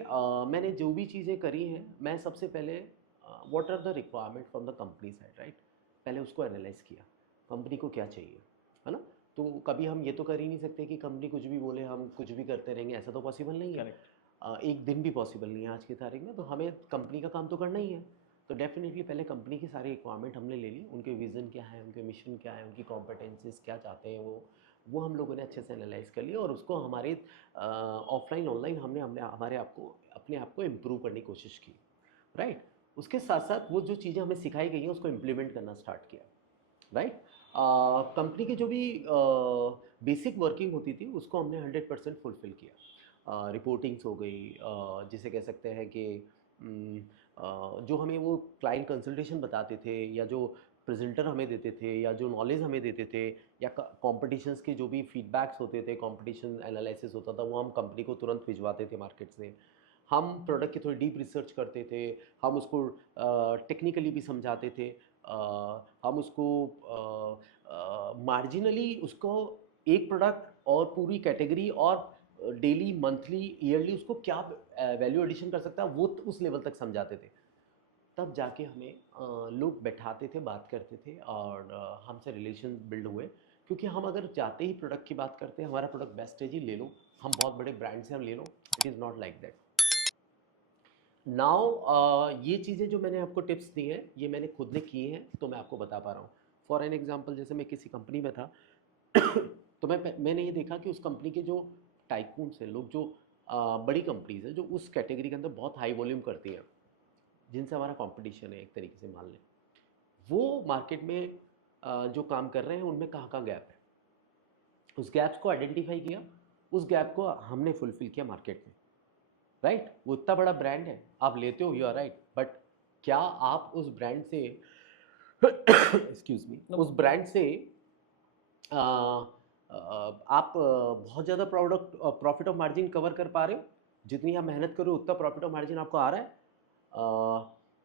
मैंने जो भी चीज़ें करी हैं, मैं सबसे पहले what are the requirement from the company side, right, पहले उसको एनालाइज किया, कंपनी को क्या चाहिए, है ना। तो कभी हम ये तो कर ही नहीं सकते कि कंपनी कुछ भी बोले हम कुछ भी करते रहेंगे, ऐसा तो पॉसिबल नहीं है। करेक्ट। एक दिन भी पॉसिबल नहीं है आज की तारीख में, तो हमें कंपनी का काम तो करना ही है। तो डेफिनेटली पहले कंपनी की सारी रिक्वायरमेंट हमने ले ली, उनके विज़न क्या है, उनके मिशन क्या है, उनकी कॉम्पिटेंसीज क्या चाहते हैं वो हम लोगों ने अच्छे से एनालाइज कर लिया, और उसको हमारे ऑफलाइन ऑनलाइन हमने हमने हमारे अपने आप को इम्प्रूव करने की कोशिश की, राइट। उसके साथ साथ वो जो चीज़ें हमें सिखाई गई हैं उसको इम्प्लीमेंट करना स्टार्ट किया, राइट। कंपनी की जो भी बेसिक वर्किंग होती थी उसको हमने 100% फुलफिल किया। रिपोर्टिंग्स हो गई, जिसे कह सकते हैं कि जो हमें वो क्लाइंट कंसल्टेशन बताते थे, या जो प्रेजेंटर हमें देते थे, या जो नॉलेज हमें देते थे, या कॉम्पिटिशन्स के जो भी फीडबैक्स होते थे, कंपटीशन एनालिसिस होता था, वो हम कंपनी को तुरंत भिजवाते थे मार्केट से। हम प्रोडक्ट की थोड़ी डीप रिसर्च करते थे, हम उसको टेक्निकली भी समझाते थे, हम उसको मार्जिनली उसको एक प्रोडक्ट और पूरी कैटेगरी और डेली मंथली ईयरली उसको क्या वैल्यू एडिशन कर सकता है वो उस लेवल तक समझाते थे। तब जाके हमें लोग बैठाते थे, बात करते थे और हमसे रिलेशन बिल्ड हुए। क्योंकि हम अगर जाते ही प्रोडक्ट की बात करते हैं, हमारा प्रोडक्ट बेस्ट है जी, ले लो, हम बहुत बड़े ब्रांड से हम ले लो, it is not like that. Now ये चीज़ें जो मैंने आपको टिप्स दी हैं, ये मैंने खुद ने की हैं, तो मैं आपको बता पा रहा हूँ। फॉर एन एग्जांपल, जैसे मैं किसी कंपनी में था तो मैंने ये देखा कि उस कंपनी के जो टाइकून्स हैं, लोग जो बड़ी कंपनीज़ हैं, जो उस कैटेगरी के अंदर बहुत हाई वॉल्यूम करती हैं, जिनसे हमारा कॉम्पिटिशन है एक तरीके से मान लें, वो मार्केट में जो काम कर रहे हैं, उनमें कहाँ-कहाँ गैप है। उस गैप्स को आइडेंटिफाई किया, उस गैप को हमने फुलफ़िल किया मार्केट में, राइट? वो इतना बड़ा ब्रांड है, आप लेते हो, यू आर राइट, बट क्या आप उस ब्रांड से एक्सक्यूज़ मी, उस ब्रांड से अ आप बहुत ज़्यादा प्रॉफिट ऑफ मार्जिन कवर कर पा रहे हो? जितनी आप मेहनत कर रहे हो, उतना प्रॉफिट ऑफ मार्जिन आपको आ रहा है?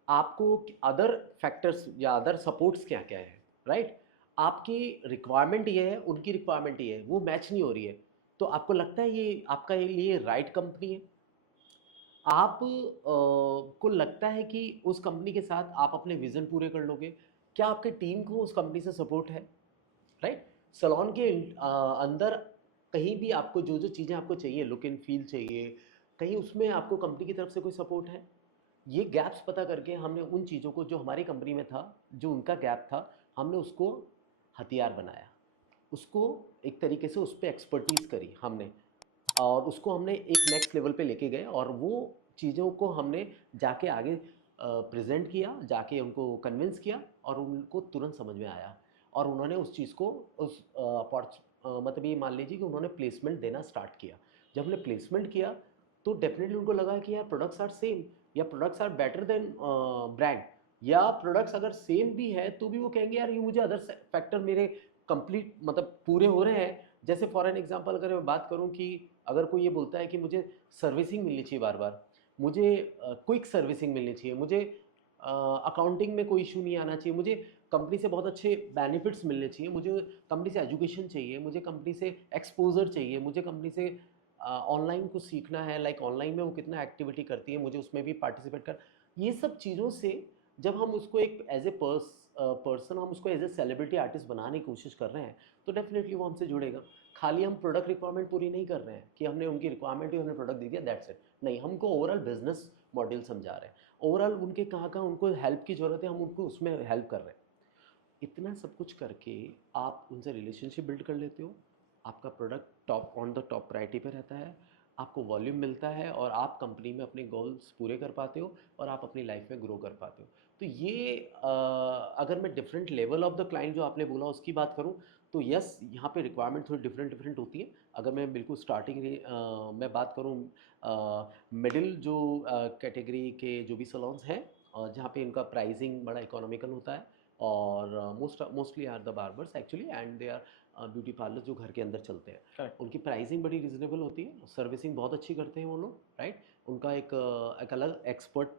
आपको अदर फैक्टर्स या अदर सपोर्ट्स क्या-क्या है, राइट? आपकी रिक्वायरमेंट ये है, उनकी रिक्वायरमेंट ये है, वो मैच नहीं हो रही है, तो आपको लगता है ये आपका ये लिए राइट कंपनी है? आप को लगता है कि उस कंपनी के साथ आप अपने विज़न पूरे कर लोगे? क्या आपकी टीम को उस कंपनी से सपोर्ट है? राइट? सैलून के अंदर कहीं भी आपको जो-जो चीज़ें आपको चाहिए, लुक एंड फील चाहिए, कहीं उसमें आपको कंपनी की तरफ से कोई सपोर्ट है? ये गैप्स पता करके हमने उन चीज़ों को जो हमारी कंपनी में था, जो उनका गैप था, हमने उसको हथियार बनाया। उसको एक तरीके से उस पे एक्सपर्टीज़ करी हमने और उसको हमने एक नेक्स्ट लेवल पे लेके गए और वो चीज़ों को हमने जाके आगे प्रेज़ेंट किया, जाके उनको कन्विंस किया और उनको तुरंत समझ में आया और उन्होंने उस चीज़ को मतलब ये मान लीजिए कि उन्होंने प्लेसमेंट देना स्टार्ट किया। जब हमने प्लेसमेंट किया, तो डेफ़िनेटली उनको लगा कि यार प्रोडक्ट्स आर सेम या products are better than brand या प्रोडक्ट्स अगर सेम भी है, तो भी वो कहेंगे यार ये मुझे अदर फैक्टर मेरे कंप्लीट मतलब पूरे हो रहे हैं। जैसे फॉर एन एग्जांपल अगर मैं बात करूं कि अगर कोई ये बोलता है कि मुझे सर्विसिंग मिलनी चाहिए बार-बार, मुझे क्विक सर्विसिंग मिलनी चाहिए, मुझे अकाउंटिंग में कोई इश्यू नहीं आना चाहिए, मुझे कंपनी से बहुत अच्छे बेनिफिट्स मिलने चाहिए, मुझे कंपनी से एजुकेशन चाहिए, मुझे कंपनी से एक्सपोज़र चाहिए, मुझे कंपनी से ऑनलाइन कुछ सीखना है, लाइक ऑनलाइन में वो कितना एक्टिविटी करती है, मुझे उसमें भी पार्टिसिपेट कर ये सब चीज़ों से जब हम उसको एक एज ए पर्सन हम उसको एज ए सेलिब्रिटी आर्टिस्ट बनाने की कोशिश कर रहे हैं, तो डेफिनेटली वो हमसे जुड़ेगा। खाली हम प्रोडक्ट रिक्वायरमेंट पूरी नहीं कर रहे हैं कि हमने उनकी रिक्वायरमेंट ही हमने प्रोडक्ट दे दिया, दैट्स इट। नहीं, हमको ओवरऑल बिजनेस मॉडल समझा रहे हैं, ओवरऑल उनके कहाँ-कहाँ उनको हेल्प की ज़रूरत है, हम उनको उसमें हेल्प कर रहे हैं। इतना सब कुछ करके आप उनसे रिलेशनशिप बिल्ड कर लेते हो, आपका product top on the top priority पे रहता है, आपको वॉल्यूम मिलता है और आप कंपनी में अपने गोल्स पूरे कर पाते हो और आप अपनी लाइफ में ग्रो कर पाते हो। तो ये अगर मैं different level of the client जो आपने बोला उसकी बात करूँ, तो यस, यहाँ पे रिक्वायरमेंट थोड़ी डिफरेंट डिफरेंट होती है। अगर मैं बिल्कुल स्टार्टिंग में बात करूँ मिडिल जो कैटेगरी के जो भी सैलून्स हैं जहाँ पे इनका प्राइसिंग बड़ा इकोनॉमिकल होता है और mostly are the barbers actually and they are beauty parlour जो घर के अंदर चलते हैं। करेक्ट। उनकी प्राइसिंग बड़ी रिजनेबल होती है, सर्विसिंग बहुत अच्छी करते हैं वो लोग, राइट? उनका एक अलग एक्सपर्ट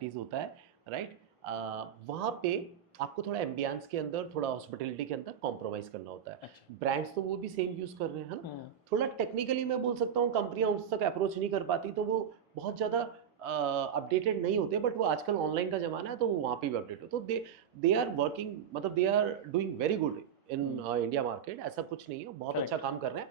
टीज़ होता है, राइट? वहाँ पे आपको थोड़ा एम्बियंस के अंदर, थोड़ा हॉस्पिटैलिटी के अंदर कॉम्प्रोमाइज़ करना होता है। अच्छा। ब्रांड्स तो वो भी सेम यूज़ कर रहे हैं, है ना? हम्म। थोड़ा टेक्निकली मैं बोल सकता हूँ कंपनियाँ उस तक अप्रोच नहीं कर पाती, तो वो बहुत ज़्यादा अपडेटेड नहीं होते, बट वो आजकल ऑनलाइन का ज़माना है, तो वो वहाँ पे भी अपडेट हो। तो दे आर वर्किंग मतलब they are doing very good in India market, ऐसा कुछ नहीं है, बहुत अच्छा करेक्ट। काम कर रहे हैं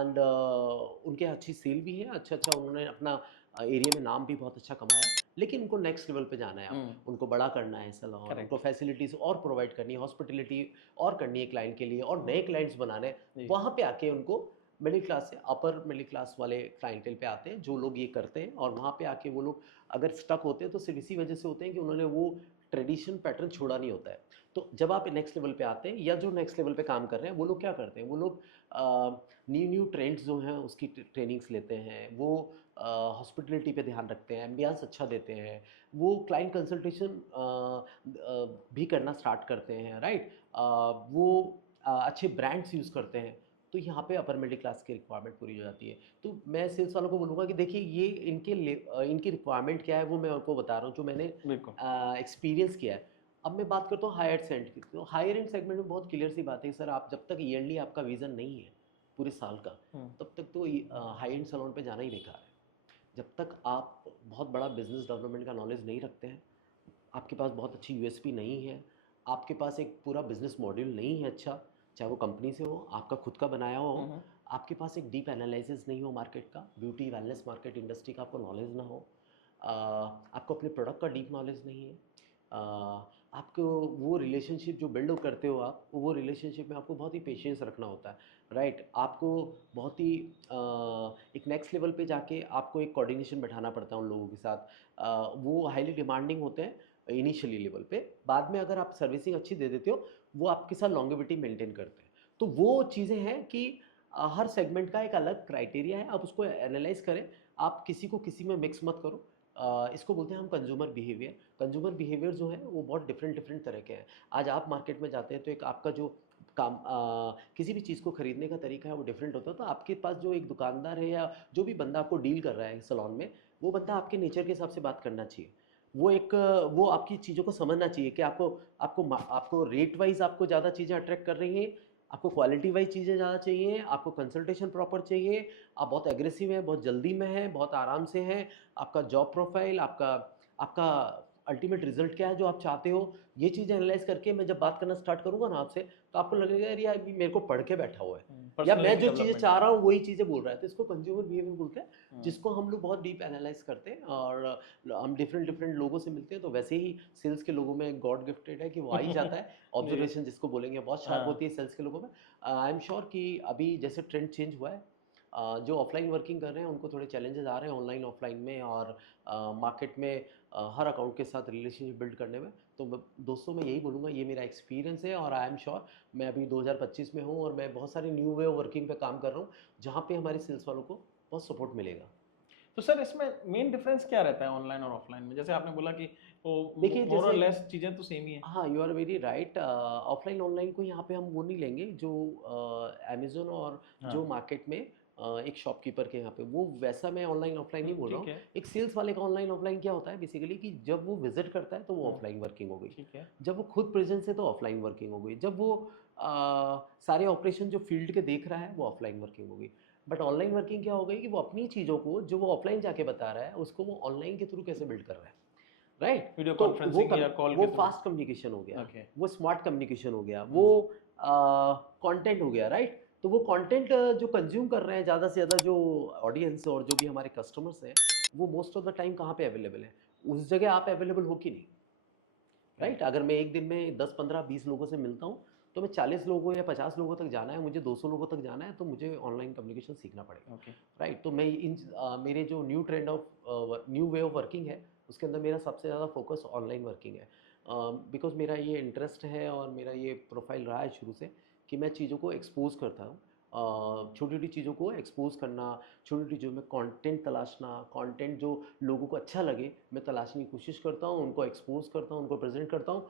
एंड उनके अच्छी सेल भी है, अच्छा-अच्छा उन्होंने अपना एरिया में नाम भी बहुत अच्छा कमाया, लेकिन उनको नेक्स्ट लेवल पे जाना है अब, हम्म। उनको बड़ा करना है सैलून, उनको करेक्ट। फैसिलिटीज़ और प्रोवाइड करनी है, हॉस्पिटैलिटी और करनी है क्लाइंट के लिए और नए क्लाइंट्स बनाने हैं, जी। वहाँ पे आके उनको मिडिल क्लास से अपर मिडिल क्लास वाले क्लाइंटेल पे आते हैं, जो लोग ये करते हैं और वहाँ पे आके वो लोग अगर स्टक होते हैं, तो सिर्फ इसी वजह से होते हैं कि उन्होंने वो ट्रेडिशन पैटर्न छोड़ा नहीं होता है। तो जब आप नेक्स्ट लेवल पे आते हैं या जो नेक्स्ट लेवल पे काम कर रहे हैं, वो लोग क्या करते हैं, वो लोग न्यू ट्रेंड्स जो हैं उसकी ट्रेनिंग्स लेते हैं, वो हॉस्पिटलिटी पे ध्यान रखते हैं, एम्बियंस अच्छा देते हैं, वो क्लाइंट कंसल्टेशन भी करना स्टार्ट करते हैं, राइट? वो अच्छे ब्रांड्स यूज़ करते हैं, तो यहाँ पे अपर मिडिल क्लास की रिक्वायरमेंट पूरी हो जाती है। तो मैं सेल्स वालों को बोलूँगा कि देखिए ये इनकी रिक्वायरमेंट क्या है वो मैं आपको बता रहा हूँ, जो मैंने बिल्कुल। एक्सपीरियंस किया है। अब मैं बात करता हूँ हायर सेंट की, तो हायर एंड सेगमेंट में बहुत क्लियर सी बात है सर, आप जब तक ईयरली आपका विज़न नहीं है पूरे साल का, हम्म। तब तक तो हाई एंड सैलून पे जाना ही बेकार है। जब तक आप बहुत बड़ा बिज़नेस डेवलपमेंट का नॉलेज नहीं रखते हैं, आपके पास बहुत अच्छी यूएसपी नहीं है, आपके पास एक पूरा बिजनेस मॉड्यूल नहीं है अच्छा, चाहे वो कंपनी से हो, आपका खुद का बनाया हुआ हो, हम्म। आपके पास एक डीप एनालिसिस नहीं हो मार्केट का, ब्यूटी वेलनेस मार्केट इंडस्ट्री का आपको नॉलेज ना हो, आपको अपने प्रोडक्ट का डीप नॉलेज नहीं है, आपको वो रिलेशनशिप जो बिल्ड करते हो आप, वो रिलेशनशिप में आपको बहुत ही पेशेंस रखना होता है, राइट। आपको बहुत ही एक नेक्स्ट लेवल पे जाके आपको एक कोऑर्डिनेशन बैठाना पड़ता है उन लोगों के साथ। वो हाईली डिमांडिंग होते हैं इनिशियली लेवल पे, बाद में अगर आप सर्विसिंग अच्छी दे देते हो, वो आपके साथ लॉन्गेविटी मेंटेन करते हैं। तो वो चीज़ें हैं कि हर सेगमेंट का एक अलग क्राइटेरिया है, आप उसको एनालाइज करें, आप किसी को किसी में मिक्स मत करो। इसको बोलते हैं हम कंज्यूमर बिहेवियर। कंज्यूमर बिहेवियर जो है वो बहुत डिफरेंट डिफरेंट तरह के हैं। आज आप मार्केट में जाते हैं तो एक आपका जो काम किसी भी चीज़ को खरीदने का तरीका है वो डिफरेंट होता है। तो आपके पास जो एक दुकानदार है या जो भी बंदा आपको डील कर रहा है सैलून में, वो बंदा आपके नेचर के हिसाब से बात करना चाहिए। वो एक वो आपकी चीज़ों को समझना चाहिए कि आपको आपको आपको रेट वाइज आपको ज़्यादा चीज़ें अट्रैक्ट कर रही हैं, आपको क्वालिटी वाइज चीज़ें ज़्यादा चाहिए, आपको कंसल्टेशन प्रॉपर चाहिए, आप बहुत एग्रेसिव हैं, बहुत जल्दी में हैं, बहुत आराम से हैं, आपका जॉब प्रोफाइल, आपका आपका अल्टीमेट रिजल्ट क्या है जो आप चाहते हो, ये चीज़ें एनालाइज करके मैं जब बात करना स्टार्ट करूँगा ना आपसे, तो आपको लगेगा यार ये अभी मेरे को पढ़ के बैठा हुआ है, या मैं पर्सनालिटी जो चीज़ें डेवलपमेंट। चाह रहा हूँ वही चीज़ें बोल रहा है। तो इसको कंज्यूमर बिहेवियर बोलते हैं, हम्म। जिसको हम लोग बहुत डीप एनालाइज करते हैं। और हम डिफरेंट डिफरेंट लोगों से मिलते हैं, तो वैसे ही सेल्स के लोगों में गॉड गिफ्टेड है कि वो आ ही जाता है। जी। ऑब्जर्वेशन जिसको बोलेंगे बहुत शार्प हाँ। होती है सेल्स के लोगों में। आई एम श्योर कि अभी जैसे ट्रेंड चेंज हुआ है, जो ऑफलाइन वर्किंग कर रहे हैं उनको थोड़े चैलेंजेस आ रहे हैं ऑनलाइन ऑफलाइन में, और मार्केट में हर अकाउंट के साथ रिलेशनशिप बिल्ड करने में। तो दोस्तों मैं यही बोलूँगा, ये मेरा एक्सपीरियंस है, और आई एम श्योर मैं अभी 2025 में हूँ और मैं बहुत सारे न्यू वे ऑफ वर्किंग पे काम कर रहा हूँ, जहाँ पे हमारे सेल्स वालों को बहुत सपोर्ट मिलेगा। तो सर इसमें मेन डिफरेंस क्या रहता है ऑनलाइन और ऑफलाइन में? जैसे आपने बोला कि वो देखिए मोर और जैसे, लेस चीजें तो सेम ही है। हाँ you are very right. Offline online को यहाँ पे हम वो नहीं लेंगे जो अमेजोन और जो हाँ। मार्केट में एक शॉपकीपर के यहाँ पे, वो वैसा मैं ऑनलाइन ऑफलाइन नहीं बोल रहा ठीक हूँ। है। एक सेल्स वाले का ऑनलाइन ऑफलाइन क्या होता है बेसिकली, कि जब वो विजिट करता है तो वो हाँ। ऑफलाइन वर्किंग हो गई, ठीक है। जब वो खुद प्रेजेंस है तो ऑफलाइन वर्किंग हो गई, जब वो सारे ऑपरेशन जो फील्ड के देख रहा है वो ऑफलाइन वर्किंग हो गई। बट ऑनलाइन वर्किंग क्या हो गई कि वो अपनी चीज़ों को जो वो ऑफलाइन जाके बता रहा है उसको वो ऑनलाइन के थ्रू कैसे बिल्ड कर रहा है, राइट। वीडियो तो कॉन्फ्रेंसिंग या कॉल वो के थ्रू। फास्ट कम्युनिकेशन हो गया, ओके। वो स्मार्ट कम्युनिकेशन हो गया, वो हम्म। कंटेंट हो गया, राइट। तो वो कंटेंट जो कंज्यूम कर रहे हैं ज़्यादा से ज़्यादा जो ऑडियंस और जो भी हमारे कस्टमर्स हैं, वो मोस्ट ऑफ द टाइम कहाँ पे अवेलेबल है, उस जगह आप अवेलेबल हो कि नहीं, राइट। अगर मैं एक दिन में 10 15 20 लोगों से मिलता हूँ, तो मैं 40 लोगों या 50 लोगों तक जाना है, मुझे 200 लोगों तक जाना है, तो मुझे ऑनलाइन कम्युनिकेशन सीखना पड़ेगा, ओके। राइट। तो मैं मेरे जो new trend of new way of working है, उसके अंदर मेरा सबसे ज़्यादा फोकस ऑनलाइन वर्किंग है, बिकॉज मेरा ये इंटरेस्ट है और मेरा ये प्रोफाइल रहा है शुरू से कि मैं चीज़ों को एक्सपोज करता हूँ, छोटी छोटी चीज़ों को एक्सपोज करना, छोटी छोटी चीज़ों में कंटेंट तलाशना, कंटेंट जो लोगों को अच्छा लगे मैं तलाशने की कोशिश करता हूँ, उनको एक्सपोज करता हूँ, उनको प्रेजेंट करता हूँ,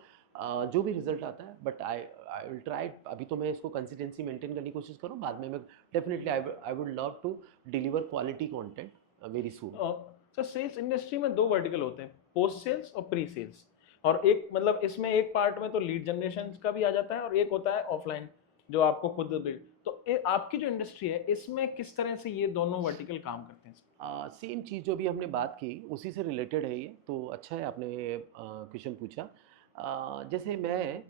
जो भी रिजल्ट आता है। बट आई विल ट्राई, अभी तो मैं इसको कंसिस्टेंसी मेंटेन करने की कोशिश कर रहा हूँ, बाद में मैं definitely I would love to deliver quality content very soon. Sir sales industry में दो वर्टिकल होते हैं, पोस्ट सेल्स और प्री सेल्स। और एक मतलब इसमें एक पार्ट में तो लीड जनरेशन का भी आ जाता है और एक होता है ऑफलाइन जो आपको खुद बिल्ड। तो आपकी जो इंडस्ट्री है इसमें किस तरह से ये दोनों वर्टिकल काम करते हैं? सेम चीज़ जो भी हमने बात की उसी से रिलेटेड है ये, तो अच्छा है आपने क्वेश्चन पूछा। जैसे मैं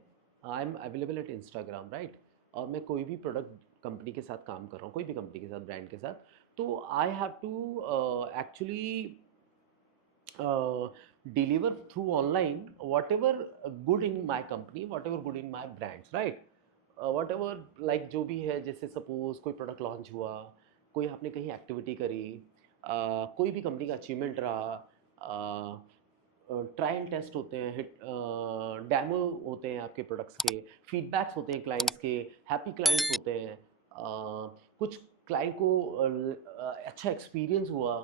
I am available at Instagram, right, और मैं कोई भी प्रोडक्ट कंपनी के साथ काम कर रहा हूँ, कोई भी कंपनी के साथ, ब्रांड के साथ, तो I have to actually deliver through online whatever good in my company, whatever good in my brands, right. Whatever like जो भी है, जैसे सपोज कोई प्रोडक्ट लॉन्च हुआ, कोई आपने कहीं एक्टिविटी करी, कोई भी कंपनी का अचीवमेंट रहा, ट्राई एंड टेस्ट होते हैं, हिट डेमो होते हैं आपके प्रोडक्ट्स के, फीडबैक्स होते हैं क्लाइंट्स के, हैप्पी क्लाइंट्स होते हैं, कुछ क्लाइंट को अच्छा एक्सपीरियंस हुआ,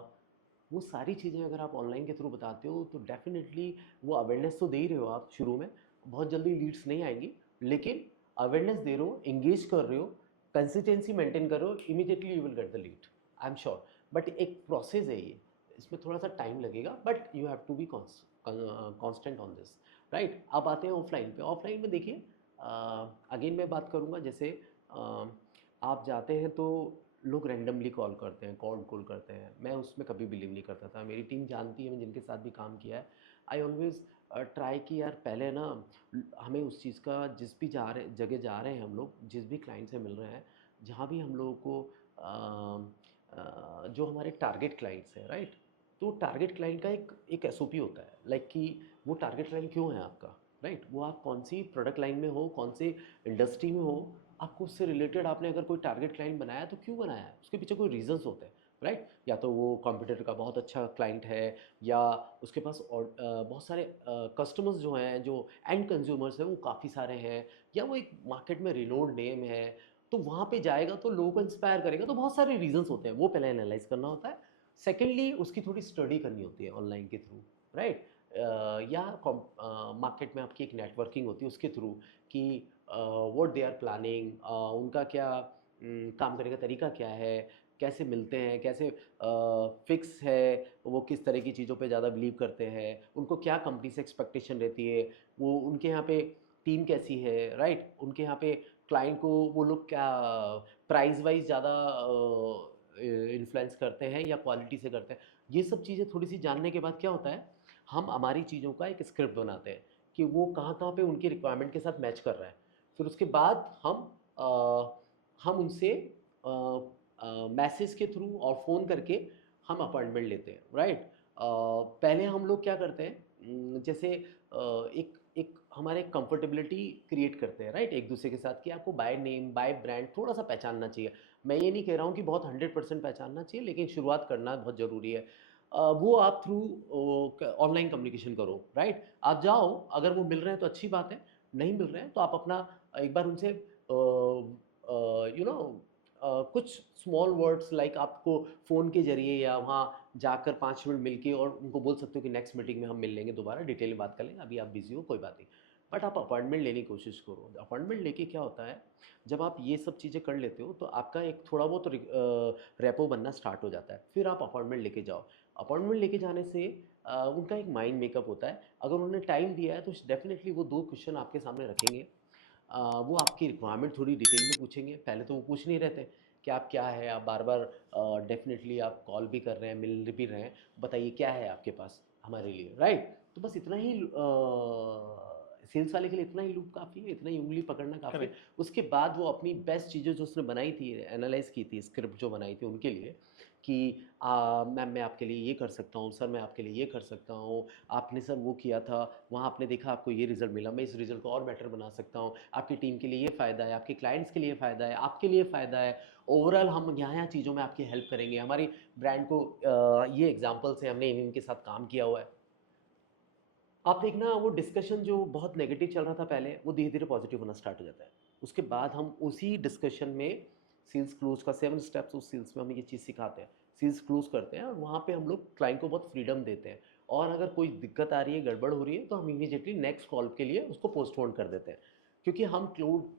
वो सारी चीज़ें अगर आप ऑनलाइन के थ्रू बताते हो तो डेफिनेटली वो अवेयरनेस तो दे ही रहे हो आप शुरू में, बहुत जल्दी लीड्स नहीं आएंगी, लेकिन अवेयरनेस दे रहे हो, इंगेज कर रहे हो, कंसिस्टेंसी मेंटेन कर रहे हो, immediately you will get the lead, I am sure. But एक प्रोसेस है ये, इसमें थोड़ा सा टाइम लगेगा, but you have to be constant on this, right. अब आते हैं ऑफलाइन पे। ऑफलाइन में देखिए, अगेन मैं बात करूँगा, जैसे आप जाते हैं तो लोग रैंडमली कॉल करते हैं, कोल्ड कॉल करते हैं, मैं उसमें कभी बिलीव नहीं करता था। मेरी टीम जानती है, मैं जिनके साथ भी काम किया है, आई ऑलवेज़ ट्राई कि यार पहले ना हमें उस चीज़ का, जिस भी जगह जा रहे हैं हम लोग, जिस भी क्लाइंट से मिल रहे हैं, जहाँ भी हम लोगों को जो हमारे टारगेट क्लाइंट्स हैं, राइट, तो टारगेट क्लाइंट का एक एसओपी होता है, लाइक कि वो टारगेट क्लाइंट क्यों है आपका, राइट, वो आप कौन सी प्रोडक्ट लाइन में हो, कौन से इंडस्ट्री में हो, आपको उससे रिलेटेड आपने अगर कोई टारगेट क्लाइंट बनाया है तो क्यों बनाया है, उसके पीछे कोई रीजंस होते हैं, राइट। या तो वो कंप्यूटर का बहुत अच्छा क्लाइंट है, या उसके पास और बहुत सारे कस्टमर्स जो हैं, जो एंड कंज्यूमर्स हैं वो काफ़ी सारे हैं, या वो एक मार्केट में रिनोड नेम है, तो वहाँ पे जाएगा तो लोगों को इंस्पायर करेगा। तो बहुत सारे रीजंस होते हैं, वो पहले एनालाइज करना होता है। सेकेंडली उसकी थोड़ी स्टडी करनी होती है ऑनलाइन के थ्रू, राइट, या मार्केट में आपकी एक नेटवर्किंग होती है उसके थ्रू, कि व्हाट दे आर प्लानिंग, उनका क्या काम करने का तरीका क्या है, कैसे मिलते हैं, कैसे फिक्स है, वो किस तरह की चीज़ों पे ज़्यादा बिलीव करते हैं, उनको क्या कंपनी से एक्सपेक्टेशन रहती है, वो उनके यहाँ पे टीम कैसी है, राइट, उनके यहाँ पे क्लाइंट को वो लोग क्या प्राइस वाइज ज़्यादा इन्फ्लुएंस करते हैं या क्वालिटी से करते हैं। ये सब चीज़ें थोड़ी सी जानने के बाद क्या होता है, हम हमारी चीज़ों का एक स्क्रिप्ट बनाते हैं कि वो कहाँ पे उनकी रिक्वायरमेंट के साथ मैच कर रहा है। फिर उसके बाद हम उनसे मैसेज के थ्रू और फ़ोन करके हम अपॉइंटमेंट लेते हैं, राइट। पहले हम लोग क्या करते हैं, जैसे एक एक हमारे कंफर्टेबिलिटी क्रिएट करते हैं, राइट, एक दूसरे के साथ, कि आपको बाय नेम बाय ब्रांड थोड़ा सा पहचानना चाहिए। मैं ये नहीं कह रहा हूँ कि बहुत 100% पहचानना चाहिए, लेकिन शुरुआत करना बहुत ज़रूरी है। वो आप थ्रू ऑनलाइन कम्युनिकेशन करो, राइट। आप जाओ, अगर वो मिल रहे हैं तो अच्छी बात है, नहीं मिल रहे हैं तो आप अपना एक बार उनसे कुछ स्मॉल वर्ड्स लाइक आपको फ़ोन के ज़रिए या वहाँ जाकर 5 मिनट मिल के और उनको बोल सकते हो कि नेक्स्ट मीटिंग में हम मिल लेंगे, दोबारा डिटेल में बात कर लेंगे, अभी आप बिज़ी हो, कोई बात नहीं। बट आप अपॉइंटमेंट लेने की कोशिश करो। अपॉइंटमेंट लेके क्या होता है, जब आप ये सब चीज़ें कर लेते हो तो आपका एक थोड़ा बहुत रेपो बनना स्टार्ट हो जाता है। फिर आप अपॉइंटमेंट लेके जाओ। अपॉइंटमेंट लेके जाने से उनका एक माइंड मेकअप होता है। अगर उन्होंने टाइम दिया है तो डेफ़िनेटली वो 2 क्वेश्चन आपके सामने रखेंगे। वो आपकी रिक्वायरमेंट थोड़ी डिटेल में पूछेंगे। पहले तो वो पूछ नहीं रहे थे कि आप क्या है, आप बार-बार डेफ़िनेटली आप कॉल भी कर रहे हैं, मिल भी रहे हैं, बताइए क्या है आपके पास हमारे लिए, राइट? तो बस इतना ही सेल्स वाले के लिए इतना ही लूप काफ़ी है, इतना ही उँगली पकड़ना काफ़ी है। करेक्ट। उसके बाद वो अपनी बेस्ट चीज़ें जो उसने बनाई थी, एनालाइज़ की थी, स्क्रिप्ट जो बनाई थी उनके लिए, कि मैम मैं आपके लिए ये कर सकता हूँ, सर मैं आपके लिए ये कर सकता हूँ, आपने सर वो किया था, वहाँ आपने देखा आपको ये रिज़ल्ट मिला, मैं इस रिज़ल्ट को और बेटर बना सकता हूँ, आपकी टीम के लिए ये फ़ायदा है, आपके क्लाइंट्स के लिए फ़ायदा है, आपके लिए फ़ायदा है, ओवरऑल हम यहाँ-यहाँ चीज़ों में आपकी हेल्प करेंगे, हमारी ब्रांड को ये एग्ज़ाम्पल्स हैं, हमने इन-इन के साथ काम किया हुआ है। आप देखना वो डिस्कशन जो बहुत नेगेटिव चल रहा था पहले, वो धीरे-धीरे पॉजिटिव होना स्टार्ट हो जाता है। उसके बाद हम उसी डिस्कशन में सेल्स क्लोज़ का 7 स्टेप्स उस सेल्स में हम ये चीज़ सिखाते हैं। सेल्स क्लोज़ करते हैं और वहाँ पे हम लोग क्लाइंट को बहुत फ्रीडम देते हैं, और अगर कोई दिक्कत आ रही है, गड़बड़ हो रही है, तो हम इमीडिएटली नेक्स्ट कॉल के लिए उसको पोस्टपोन कर देते हैं। क्योंकि हम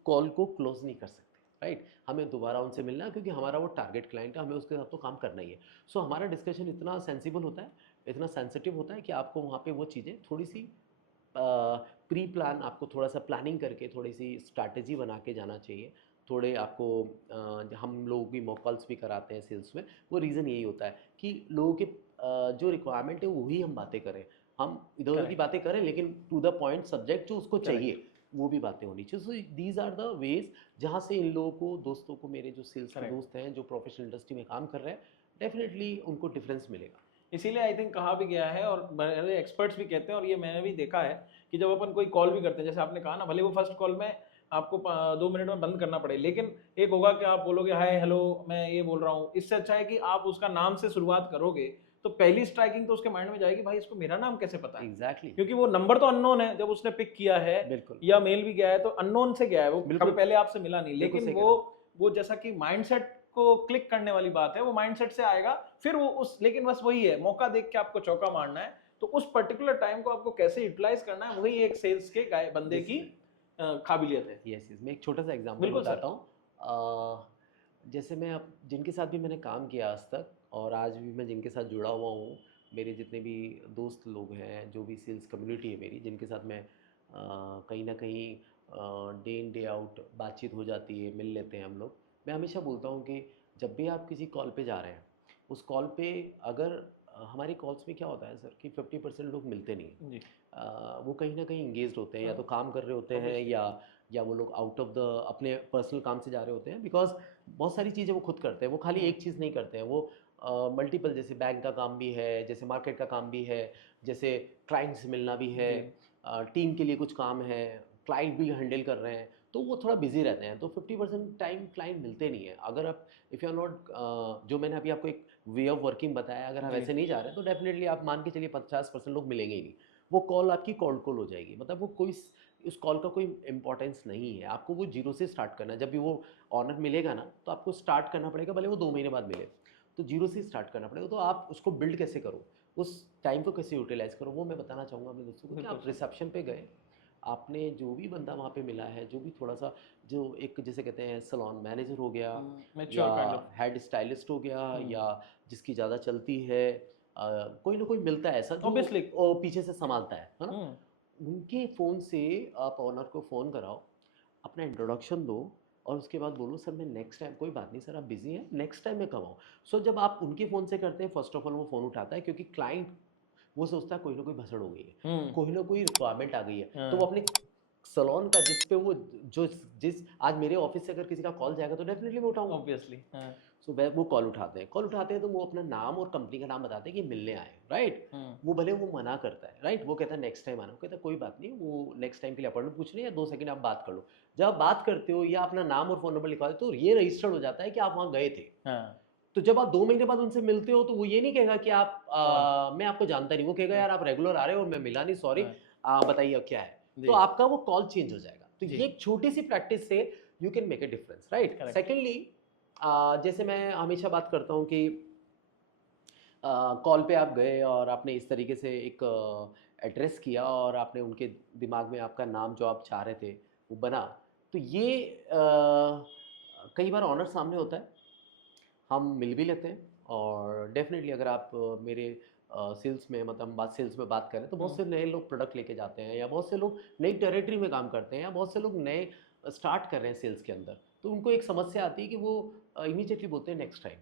कॉल को क्लोज़ नहीं कर सकते, राइट? हमें दोबारा उनसे मिलना है, क्योंकि हमारा वो टारगेट क्लाइंट है, हमें उसके साथ तो काम करना ही है। सो हमारा डिस्कशन इतना सेंसिबल होता है, इतना सेंसिटिव होता है कि आपको वहाँ पे वो चीज़ें थोड़ी-सी प्री प्लान, आपको थोड़ा-सा प्लानिंग करके थोड़ी-सी स्ट्रैटेजी बना के जाना चाहिए। थोड़े आपको हम लोगों की मॉक कॉल्स भी कराते हैं सेल्स में। वो रीज़न यही होता है कि लोगों के जो रिक्वायरमेंट है वही हम बातें करें। हम इधर-उधर की करेक्ट। बातें करें, लेकिन टू द पॉइंट सब्जेक्ट जो उसको करेक्ट। चाहिए, वो भी बातें होनी चाहिए। सो दीज़ आर द वेज़ जहाँ से इन लोगों को, दोस्तों को, मेरे जो सेल्स के करेक्ट। दोस्त हैं, जो प्रोफ़ेशनल इंडस्ट्री में काम कर रहे हैं, डेफ़िनिटली उनको डिफ़रेंस मिलेगा। इसीलिए आई थिंक कहा भी गया है और बड़े एक्सपर्ट्स भी कहते हैं, और ये मैंने भी देखा है कि जब अपन कोई कॉल भी करते हैं, जैसे आपने कहा ना, भले वो फर्स्ट कॉल में आपको 2 मिनट में बंद करना पड़े, लेकिन एक होगा कि आप बोलोगे हाय हेलो मैं ये बोल रहा हूँ, इससे अच्छा है कि आप उसका नाम से शुरुआत करोगे, तो पहली स्ट्राइकिंग तो उसके माइंड में जाएगी, भाई इसको मेरा नाम कैसे पता है, एग्ज़ैक्टली, क्योंकि वो नंबर तो अननोन है जब उसने पिक किया है, बिल्कुल। या मेल भी गया है तो अननोन से गया है, वो कभी बिल्कुल, पहले आपसे मिला नहीं, बिल्कुल लेकिन सही कह वो रहे हैं। वो जैसा कि माइंडसेट को क्लिक करने वाली बात है, वो माइंडसेट से आएगा, फिर वो उस, लेकिन बस वही है, मौका देख के आपको चौका मारना है, तो उस पर्टिकुलर टाइम को आपको कैसे यूटिलाइज करना है, वही एक सेल्स के बंदे की जैसे काबिलियत है। यस, यस, मैं एक छोटा सा एग्जांपल बिल्कुल सर। बताता हूँ। जैसे मैं अब जिनके साथ भी मैंने काम किया आज तक, और आज भी मैं जिनके साथ जुड़ा हुआ हूँ, मेरे जितने भी दोस्त लोग हैं, जो भी सेल्स कम्युनिटी है मेरी, जिनके साथ मैं कहीं ना कहीं डे इन डे आउट बातचीत हो जाती है, मिल लेते हैं हम लोग। मैं हमेशा बोलता हूँ कि जब भी आप किसी कॉल पे जा रहे हैं, उस कॉल पे अगर हमारी कॉल्स में क्या होता है सर कि 50% लोग मिलते नहीं हैं। जी, वो कहीं ना कहीं इंगेज होते हैं, या हाँ, तो काम कर रहे होते हैं, ऑब्वियसली, या वो लोग आउट ऑफ द अपने पर्सनल काम से जा रहे होते हैं, बिकॉज बहुत सारी चीज़ें वो खुद करते हैं। वो खाली हुँ, एक चीज़ नहीं करते हैं, वो मल्टीपल, जैसे बैंक का काम भी है, जैसे मार्केट का काम भी है, जैसे क्लाइंट से मिलना भी है, जी, टीम के लिए कुछ काम है, क्लाइंट भी हैंडल कर रहे हैं, तो वो थोड़ा बिजी रहते हैं। तो 50% टाइम क्लाइंट मिलते नहीं है। अगर आप, इफ़ यू आर नॉट, जो मैंने अभी आपको एक वे ऑफ वर्किंग बताया, अगर हम जी, ऐसे नहीं जा रहे हैं तो डेफिनेटली आप मान के चलिए 50% लोग मिलेंगे ही नहीं। वो कॉल आपकी कोल्ड कॉल हो जाएगी, मतलब वो कोई उस कॉल का कोई इंपॉर्टेंस नहीं है। आपको वो जीरो से स्टार्ट करना है। जब भी वो ऑनर मिलेगा ना, तो आपको स्टार्ट करना पड़ेगा, भले वो 2 महीने बाद मिले, तो जीरो से स्टार्ट करना पड़ेगा। तो आप उसको बिल्ड कैसे करो, उस टाइम को कैसे यूटिलाइज करो, वो मैं बताना चाहूँगा अपने दोस्तों को। कि बिल्कुल आप सर। रिसेप्शन पे गए, आपने जो भी बंदा वहाँ पे मिला है, जो भी थोड़ा सा, जो एक जिसे कहते हैं सैलून मैनेजर हो गया, या mature kind of. Head stylist हो गया, हुँ, या जिसकी ज़्यादा चलती है, कोई ना कोई मिलता है ऐसा जो ऑब्वियसली, पीछे से संभालता है ना। हुँ, उनके फ़ोन से आप ओनर को फ़ोन कराओ, अपना इंट्रोडक्शन दो, और उसके बाद बोलो सर मैं नेक्स्ट टाइम, कोई बात नहीं सर आप बिज़ी हैं, नेक्स्ट टाइम मैं कब आऊँ। सो जब आप उनके फ़ोन से करते हैं, फर्स्ट ऑफ ऑल वो फ़ोन उठाता है, क्योंकि क्लाइंट वो सोचता है कोई ना कोई भसड़ हो गई है, हुँ, कोई ना कोई रिक्वायरमेंट आ गई है, तो वो हाँ, अपने सैलून का जिस पे वो, जो जिस आज मेरे ऑफिस से अगर किसी का कॉल जाएगा तो डेफिनेटली मैं उठाऊंगा। ऑब्वियसली, हाँ, सो वह वो कॉल उठाते हैं, तो वो अपना नाम और कंपनी का नाम बताते हैं कि मिलने आए, राइट। हुँ, वो भले वो मना करता है, राइट, वो कहता है नेक्स्ट टाइम आना, वो कहता है कोई बात नहीं, वो नेक्स्ट टाइम के लिए अपॉइंटमेंट पूछ रहे हैं, या 2 सेकंड आप बात कर लो। जब आप बात करते हो या अपना नाम और फ़ोन नंबर लिखवा देते हो, तो ये रजिस्टर्ड हो जाता है कि आप वहाँ गए थे। हाँ, तो जब आप 2 महीने बाद उनसे मिलते हो, तो वो ये नहीं कहेगा कि आप कौन? मैं आपको जानता नहीं, वो कहेगा हाँ, यार आप रेगुलर आ रहे हो और मैं मिला नहीं, सॉरी, हाँ, बताइए अब क्या है। तो जी, आपका वो कॉल चेंज हो जाएगा। तो जी, ये एक छोटी सी प्रैक्टिस से you can make a difference, right. Correct, secondly, जैसे मैं हमेशा बात करता हूँ कि कॉल पे आप गए और आपने इस तरीके से एक एड्रेस किया, और आपने उनके दिमाग में आपका नाम जो आप चाह रहे थे वो बना। तो ये कई बार ऑनर सामने होता है, हम मिल भी लेते हैं, और डेफिनेटली अगर आप मेरे सेल्स में, मतलब हम बात सेल्स में बात करें, तो बहुत हुँ, से नए लोग प्रोडक्ट लेके जाते हैं, या बहुत से लोग नई टेरिटरी में काम करते हैं, या बहुत से लोग नए स्टार्ट कर रहे हैं सेल्स के अंदर। तो उनको एक समस्या आती है कि वो इमीडिएटली बोलते हैं नेक्स्ट टाइम,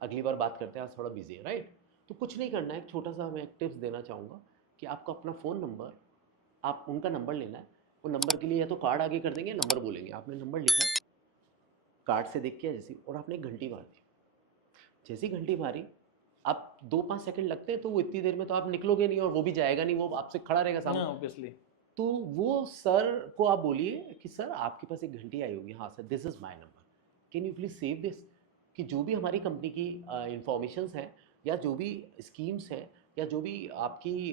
अगली बार बात करते हैं, आज थोड़ा बिजी है, राइट। तो कुछ नहीं करना है, एक छोटा सा मैं एक टिप्स देना चाहूँगा कि आपको अपना फ़ोन नंबर, आप उनका नंबर लेना है। वो नंबर के लिए या तो कार्ड आगे कर देंगे, या नंबर बोलेंगे, आपने नंबर लिखा, कार्ड से देख के जैसे, और आपने एक घंटी मार दी। जैसी घंटी मारी, आप 2-5 सेकंड लगते हैं, तो वो इतनी देर में तो आप निकलोगे नहीं, और वो भी जाएगा नहीं, वो आपसे खड़ा रहेगा सामने। हाँ, ऑब्वियसली, तो वो सर को आप बोलिए कि सर आपके पास एक घंटी आई होगी, हाँ sir this is my number, can you please save this. कि जो भी हमारी कंपनी की इंफॉर्मेशंस हैं, या जो भी स्कीम्स हैं, या जो भी आपकी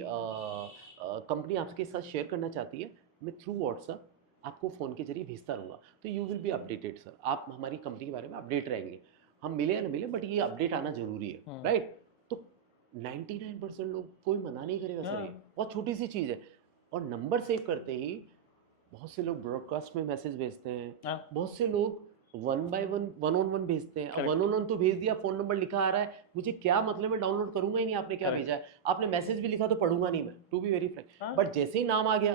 कंपनी आपके साथ शेयर करना चाहती है, मैं थ्रू व्हाट्सएप आपको फ़ोन के जरिए भेजता रहूँगा, तो you will be updated sir, आप हमारी कंपनी के बारे में अपडेट रहेंगे। हम मिले या ना मिले, बट ये अपडेट आना ज़रूरी है, हुँ, राइट। तो 99% लोग कोई मना नहीं करेगा सर, ये हाँ, बहुत छोटी सी चीज़ है। और नंबर सेव करते ही बहुत से लोग ब्रॉडकास्ट में मैसेज भेजते हैं, हाँ, बहुत से लोग one by one, one on one भेजते हैं। अब वन करेक्ट, ऑन वन तो भेज दिया, फ़ोन नंबर लिखा आ रहा है, मुझे क्या मतलब, मैं डाउनलोड करूँगा ही नहीं, आपने क्या करेक्ट, भेजा है। आपने मैसेज भी लिखा तो पढ़ूँगा नहीं मैं, टू बी वेरी फ्रैंक। हाँ, बट जैसे ही नाम आ गया,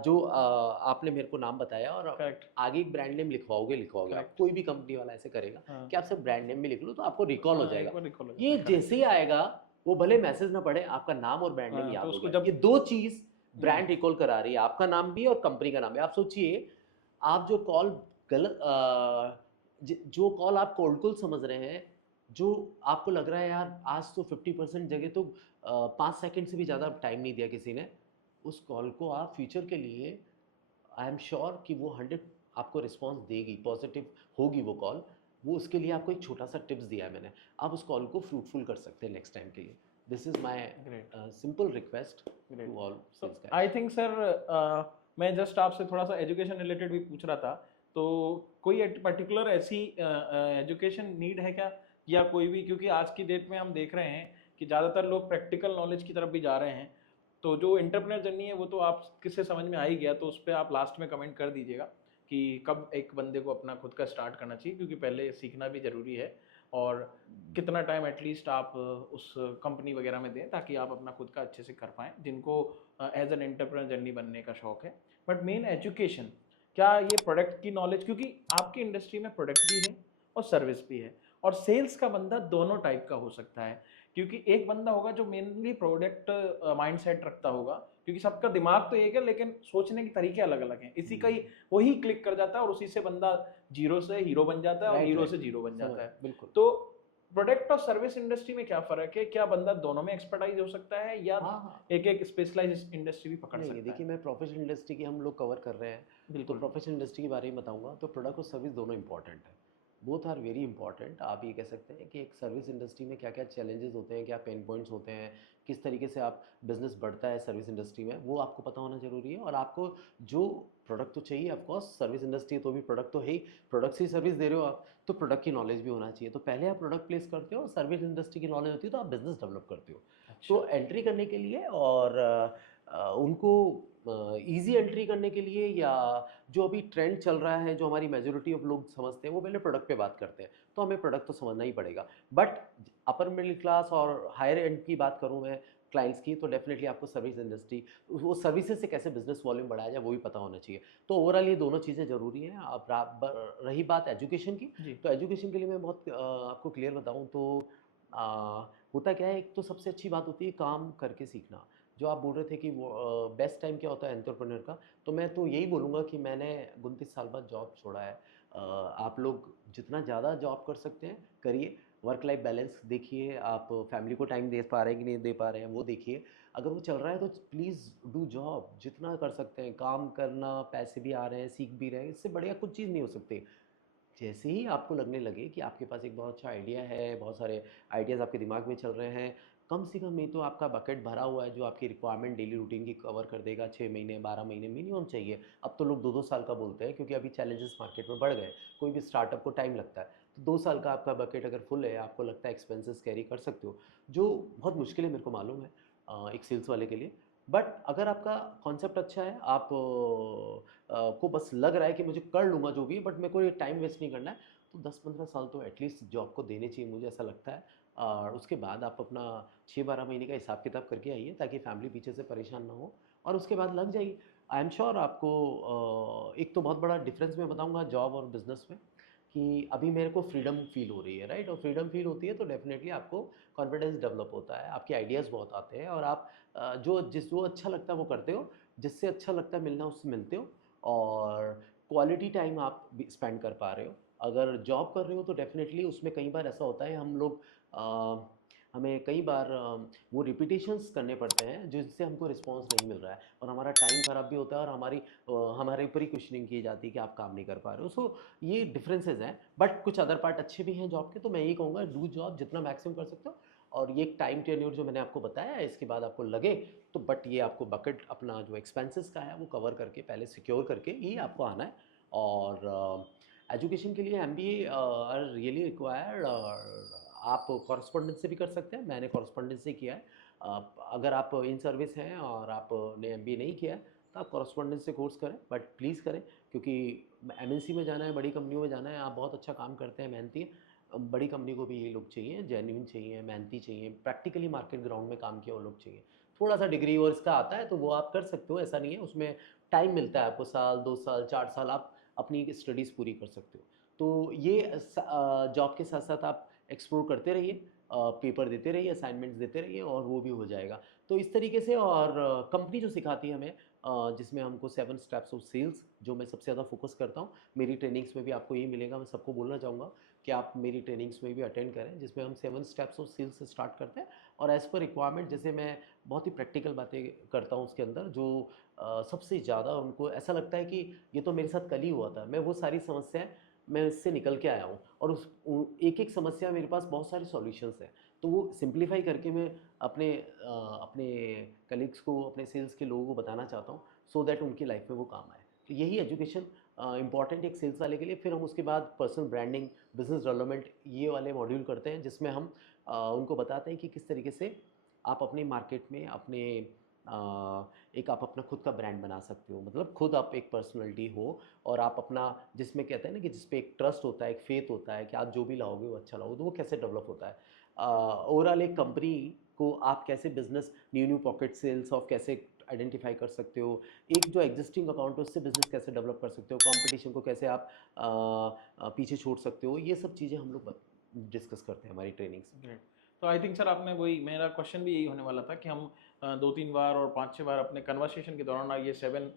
जो आपने मेरे को नाम बताया, और करेक्ट, आगे एक ब्रांड नेम लिखवाओगे आप, करेक्ट, कोई भी कंपनी वाला ऐसे करेगा हाँ, कि आप सिर्फ ब्रांड नेम भी लिख लो, तो आपको रिकॉल हो हाँ, एक जाएगा। बार रिकॉल हो जाता ये है, करेक्ट, जैसे ही आएगा, वो भले मैसेज ना पढ़े, आपका नाम और ब्रांड नेम हाँ, तो याद हो उसको गया। जब ये दो चीज़ हुँ, ब्रांड रिकॉल करा रही है, आपका नाम भी और कंपनी का नाम भी। आप सोचिए, आप जो कॉल गलत जो कॉल आप कोल्ड कॉल समझ रहे हैं, जो आपको लग रहा है यार आज तो 50% जगह तो 5 सेकंड से भी ज़्यादा टाइम नहीं दिया किसी ने, उस कॉल को आप फ्यूचर के लिए, आई एम श्योर कि वो 100 आपको रिस्पॉन्स देगी, पॉजिटिव होगी वो कॉल। वो उसके लिए आपको एक छोटा सा टिप्स दिया है मैंने, आप उस कॉल को फ्रूटफुल कर सकते हैं नेक्स्ट टाइम के लिए। This is my great, simple request great. To all so sales I guys. Think sir मैं जस्ट आपसे थोड़ा सा एजुकेशन रिलेटेड भी पूछ रहा था, तो कोई पर्टिकुलर ऐसी एजुकेशन नीड है क्या, या कोई भी, क्योंकि आज की डेट में हम देख रहे हैं कि ज़्यादातर लोग प्रैक्टिकल नॉलेज की तरफ भी जा रहे हैं। तो जो इंटरप्रेन्योर जर्नी है वो तो आप किससे समझ में आ ही गया, तो उस पर आप लास्ट में कमेंट कर दीजिएगा कि कब एक बंदे को अपना खुद का स्टार्ट करना चाहिए, क्योंकि पहले सीखना भी ज़रूरी है, और कितना टाइम एटलीस्ट आप उस कंपनी वगैरह में दें ताकि आप अपना खुद का अच्छे से कर पाएँ, जिनको एज एन एंटरप्रेन्योर जर्नी बनने का शौक है। बट मेन एजुकेशन, क्या ये प्रोडक्ट की नॉलेज, क्योंकि आपकी इंडस्ट्री में प्रोडक्ट भी है और सर्विस भी है। और सेल्स का बंदा दोनों टाइप का हो सकता है, क्योंकि एक बंदा होगा जो मेनली प्रोडक्ट माइंडसेट रखता होगा, क्योंकि सबका दिमाग तो एक है लेकिन सोचने के तरीके अलग अलग हैं, इसी का ही वही क्लिक कर जाता है और उसी से बंदा जीरो से हीरो बन जाता है और राइट हीरो से राइट, जीरो बन समझ जाता है। बिल्कुल। तो प्रोडक्ट और सर्विस इंडस्ट्री में क्या फर्क है, क्या बंदा दोनों में एक्सपर्टाइज हो सकता है या हाँ हाँ, एक एक स्पेशलाइज इंडस्ट्री भी पकड़ नहीं सकता है? देखिए, मैं प्रोफेशनल इंडस्ट्री की हम लोग कवर कर रहे हैं, तो बिल्कुल। प्रोफेशनल इंडस्ट्री के बारे में बताऊंगा। तो प्रोडक्ट और सर्विस दोनों इंपॉर्टेंट है, बोथ आर वेरी इंपॉर्टेंट। आप ये कह सकते हैं कि एक सर्विस इंडस्ट्री में क्या क्या चैलेंजेस होते हैं, क्या पेन पॉइंट्स होते हैं, किस तरीके से आप बिजनेस बढ़ता है सर्विस इंडस्ट्री में, वो आपको पता होना जरूरी है। और आपको जो प्रोडक्ट तो चाहिए, ऑफकोर्स सर्विस इंडस्ट्री तो भी प्रोडक्ट तो है ही, प्रोडक्ट से सर्विस दे रहे हो आप, तो प्रोडक्ट की नॉलेज भी होना चाहिए। तो पहले आप प्रोडक्ट प्लेस करते हो, सर्विस इंडस्ट्री की नॉलेज होती है, तो आप बिजनेस डेवलप करते हो। अच्छा। तो एंट्री करने के लिए और उनको ईजी एंट्री करने के लिए, या जो अभी ट्रेंड चल रहा है, जो हमारी मेजोरिटी ऑफ लोग समझते हैं, वो पहले प्रोडक्ट पे बात करते हैं। तो हमें प्रोडक्ट तो समझना ही पड़ेगा। बट अपर मिडिल क्लास और हायर एंड की बात करूँ मैं क्लाइंट्स की, तो डेफिनेटली आपको सर्विस इंडस्ट्री, वो सर्विसेज से कैसे बिजनेस वॉल्यूम बढ़ाया जाए, वो भी पता होना चाहिए। तो ओवरऑल ये दोनों चीज़ें ज़रूरी हैं। अब रही बात एजुकेशन की, जी। तो एजुकेशन के लिए मैं बहुत आपको क्लियर बताऊँ तो होता क्या है, एक तो सबसे अच्छी बात होती है काम करके सीखना। जो आप बोल रहे थे कि वो बेस्ट टाइम क्या होता है एंटरप्रेन्योर का, तो मैं तो यही बोलूँगा कि मैंने 29 साल बाद जॉब छोड़ा है। आप लोग जितना ज़्यादा जॉब कर सकते हैं करिए, वर्क लाइफ बैलेंस देखिए, आप फैमिली को टाइम दे पा रहे हैं कि नहीं दे पा रहे हैं वो देखिए। अगर वो चल रहा है तो प्लीज़ डू जॉब, जितना कर सकते हैं काम करना, पैसे भी आ रहे हैं, सीख भी रहे हैं, इससे बढ़िया कुछ चीज़ नहीं हो सकती। जैसे ही आपको लगने लगे कि आपके पास एक बहुत अच्छा आइडिया है, बहुत सारे आइडियाज़ आपके दिमाग में चल रहे हैं, कम से कम नहीं तो आपका बकेट भरा हुआ है जो आपकी रिक्वायरमेंट डेली रूटीन की कवर कर देगा, 6 महीने 12 महीने मिनिमम चाहिए। अब तो लोग 2-2 साल का बोलते हैं, क्योंकि अभी चैलेंजेस मार्केट में बढ़ गए, कोई भी स्टार्टअप को टाइम लगता है। तो 2 साल का आपका बकेट अगर फुल है, आपको लगता है एक्सपेंसेस कैरी कर सकते हो, जो बहुत मुश्किल है मेरे को मालूम है एक सेल्स वाले के लिए। बट अगर आपका कॉन्सेप्ट अच्छा है, आप को बस लग रहा है कि मुझे कर लूँगा जो भी है, बट मेरे को ये टाइम वेस्ट नहीं करना है, तो 10-15 साल तो एटलीस्ट जॉब को देने चाहिए, मुझे ऐसा लगता है। और उसके बाद आप अपना 6-12 महीने का हिसाब किताब करके आइए, ताकि फैमिली पीछे से परेशान ना हो, और उसके बाद लग जाइए। आई एम श्योर आपको एक तो बहुत बड़ा डिफरेंस मैं बताऊंगा जॉब और बिजनेस में, कि अभी मेरे को फ्रीडम फील हो रही है, राइट। और फ्रीडम फील होती है तो डेफिनेटली आपको कॉन्फिडेंस डेवलप होता है, आपके आइडियाज़ बहुत आते हैं, और आप जो अच्छा लगता है वो करते हो, जिससे अच्छा लगता है मिलना उससे मिलते हो, और क्वालिटी टाइम आप स्पेंड कर पा रहे हो। अगर जॉब कर रहे हो तो डेफिनेटली उसमें कई बार ऐसा होता है, हम लोग हमें कई बार वो रिपीटेशंस करने पड़ते हैं जिससे हमको रिस्पांस नहीं मिल रहा है, और हमारा टाइम ख़राब भी होता है, और हमारे ऊपर ही क्वेश्चनिंग की जाती है कि आप काम नहीं कर पा रहे हो। सो ये डिफरेंसेस हैं, बट कुछ अदर पार्ट अच्छे भी हैं जॉब के। तो मैं यही कहूँगा, डू जॉब जितना मैक्सिमम कर सकते हो। और ये एक टाइम टेन्योर जो मैंने आपको बताया है, इसके बाद आपको लगे तो, बट ये आपको बकेट अपना जो एक्सपेंसेस का है वो कवर करके, पहले सिक्योर करके ही आपको आना है। और एजुकेशन के लिए एमबीए आर रियली रिक्वायर्ड, और आप कॉरस्पॉन्डेंस से भी कर सकते हैं, मैंने कॉरस्पॉन्डेंस से किया है। अगर आप इन सर्विस हैं और आपने एमबीए नहीं किया है, तो आप कॉरस्पॉन्डेंस से कोर्स करें, बट प्लीज़ करें, क्योंकि एमएनसी में जाना है, बड़ी कंपनियों में जाना है। आप बहुत अच्छा काम करते हैं, मेहनती हैं, बड़ी कंपनी को भी ये लोग चाहिए, जेन्युइन चाहिए, मेहनती चाहिए, प्रैक्टिकली मार्केट ग्राउंड में काम किया वो लोग चाहिए। थोड़ा सा डिग्री और इसका आता है तो वो आप कर सकते हो, ऐसा नहीं है, उसमें टाइम मिलता है आपको, साल 2 साल 4 साल आप अपनी स्टडीज़ पूरी कर सकते हो। तो ये जॉब के साथ साथ आप एक्सप्लोर करते रहिए, पेपर देते रहिए, असाइनमेंट्स देते रहिए, और वो भी हो जाएगा। तो इस तरीके से, और कंपनी जो सिखाती है हमें, जिसमें हमको 7 स्टेप्स ऑफ सेल्स, जो मैं सबसे ज़्यादा फोकस करता हूँ, मेरी ट्रेनिंग्स में भी आपको यही मिलेगा। मैं सबको बोलना चाहूँगा कि आप मेरी ट्रेनिंग्स में भी अटेंड करें, जिसमें हम 7 स्टेप्स ऑफ सेल्स से स्टार्ट करते हैं, और एज़ पर रिक्वायरमेंट, जैसे मैं बहुत ही प्रैक्टिकल बातें करता हूँ उसके अंदर, जो सबसे ज़्यादा उनको ऐसा लगता है कि ये तो मेरे साथ कल ही हुआ था, मैं वो सारी समस्याएं, मैं इससे निकल के आया हूँ, और एक एक समस्या मेरे पास बहुत सारे सॉल्यूशंस हैं। तो वो सिंप्लीफाई करके मैं अपने कलीग्स को, अपने सेल्स के लोगों को बताना चाहता हूँ, सो दैट उनकी लाइफ में वो काम आए। तो यही एजुकेशन इंपॉर्टेंट है एक सेल्स वाले के लिए। फिर हम उसके बाद पर्सनल ब्रांडिंग, बिजनेस डेवलपमेंट, ये वाले मॉड्यूल करते हैं, जिसमें हम उनको बताते हैं कि किस तरीके से आप अपने मार्केट में एक आप अपना खुद का ब्रांड बना सकते हो, मतलब खुद आप एक पर्सनैलिटी हो, और आप अपना, जिसमें कहते हैं ना कि जिस पे एक ट्रस्ट होता है, एक फेथ होता है कि आप जो भी लाओगे वो अच्छा लाओगे, तो वो कैसे डेवलप होता है। ओवरऑल एक कंपनी को आप कैसे business, new new pocket sales of कैसे आइडेंटिफाई कर सकते हो, एक जो एग्जिस्टिंग अकाउंट है उससे बिजनेस कैसे डेवलप कर सकते हो, कंपटीशन को कैसे आप पीछे छोड़ सकते हो, ये सब चीज़ें हम लोग डिस्कस करते हैं हमारी ट्रेनिंग्स में। ग्रेट। तो आई थिंक सर आपने वही, मेरा क्वेश्चन भी यही होने वाला था कि हम 2-3 बार और 5-6 बार अपने कन्वर्सेशन के दौरान ये 7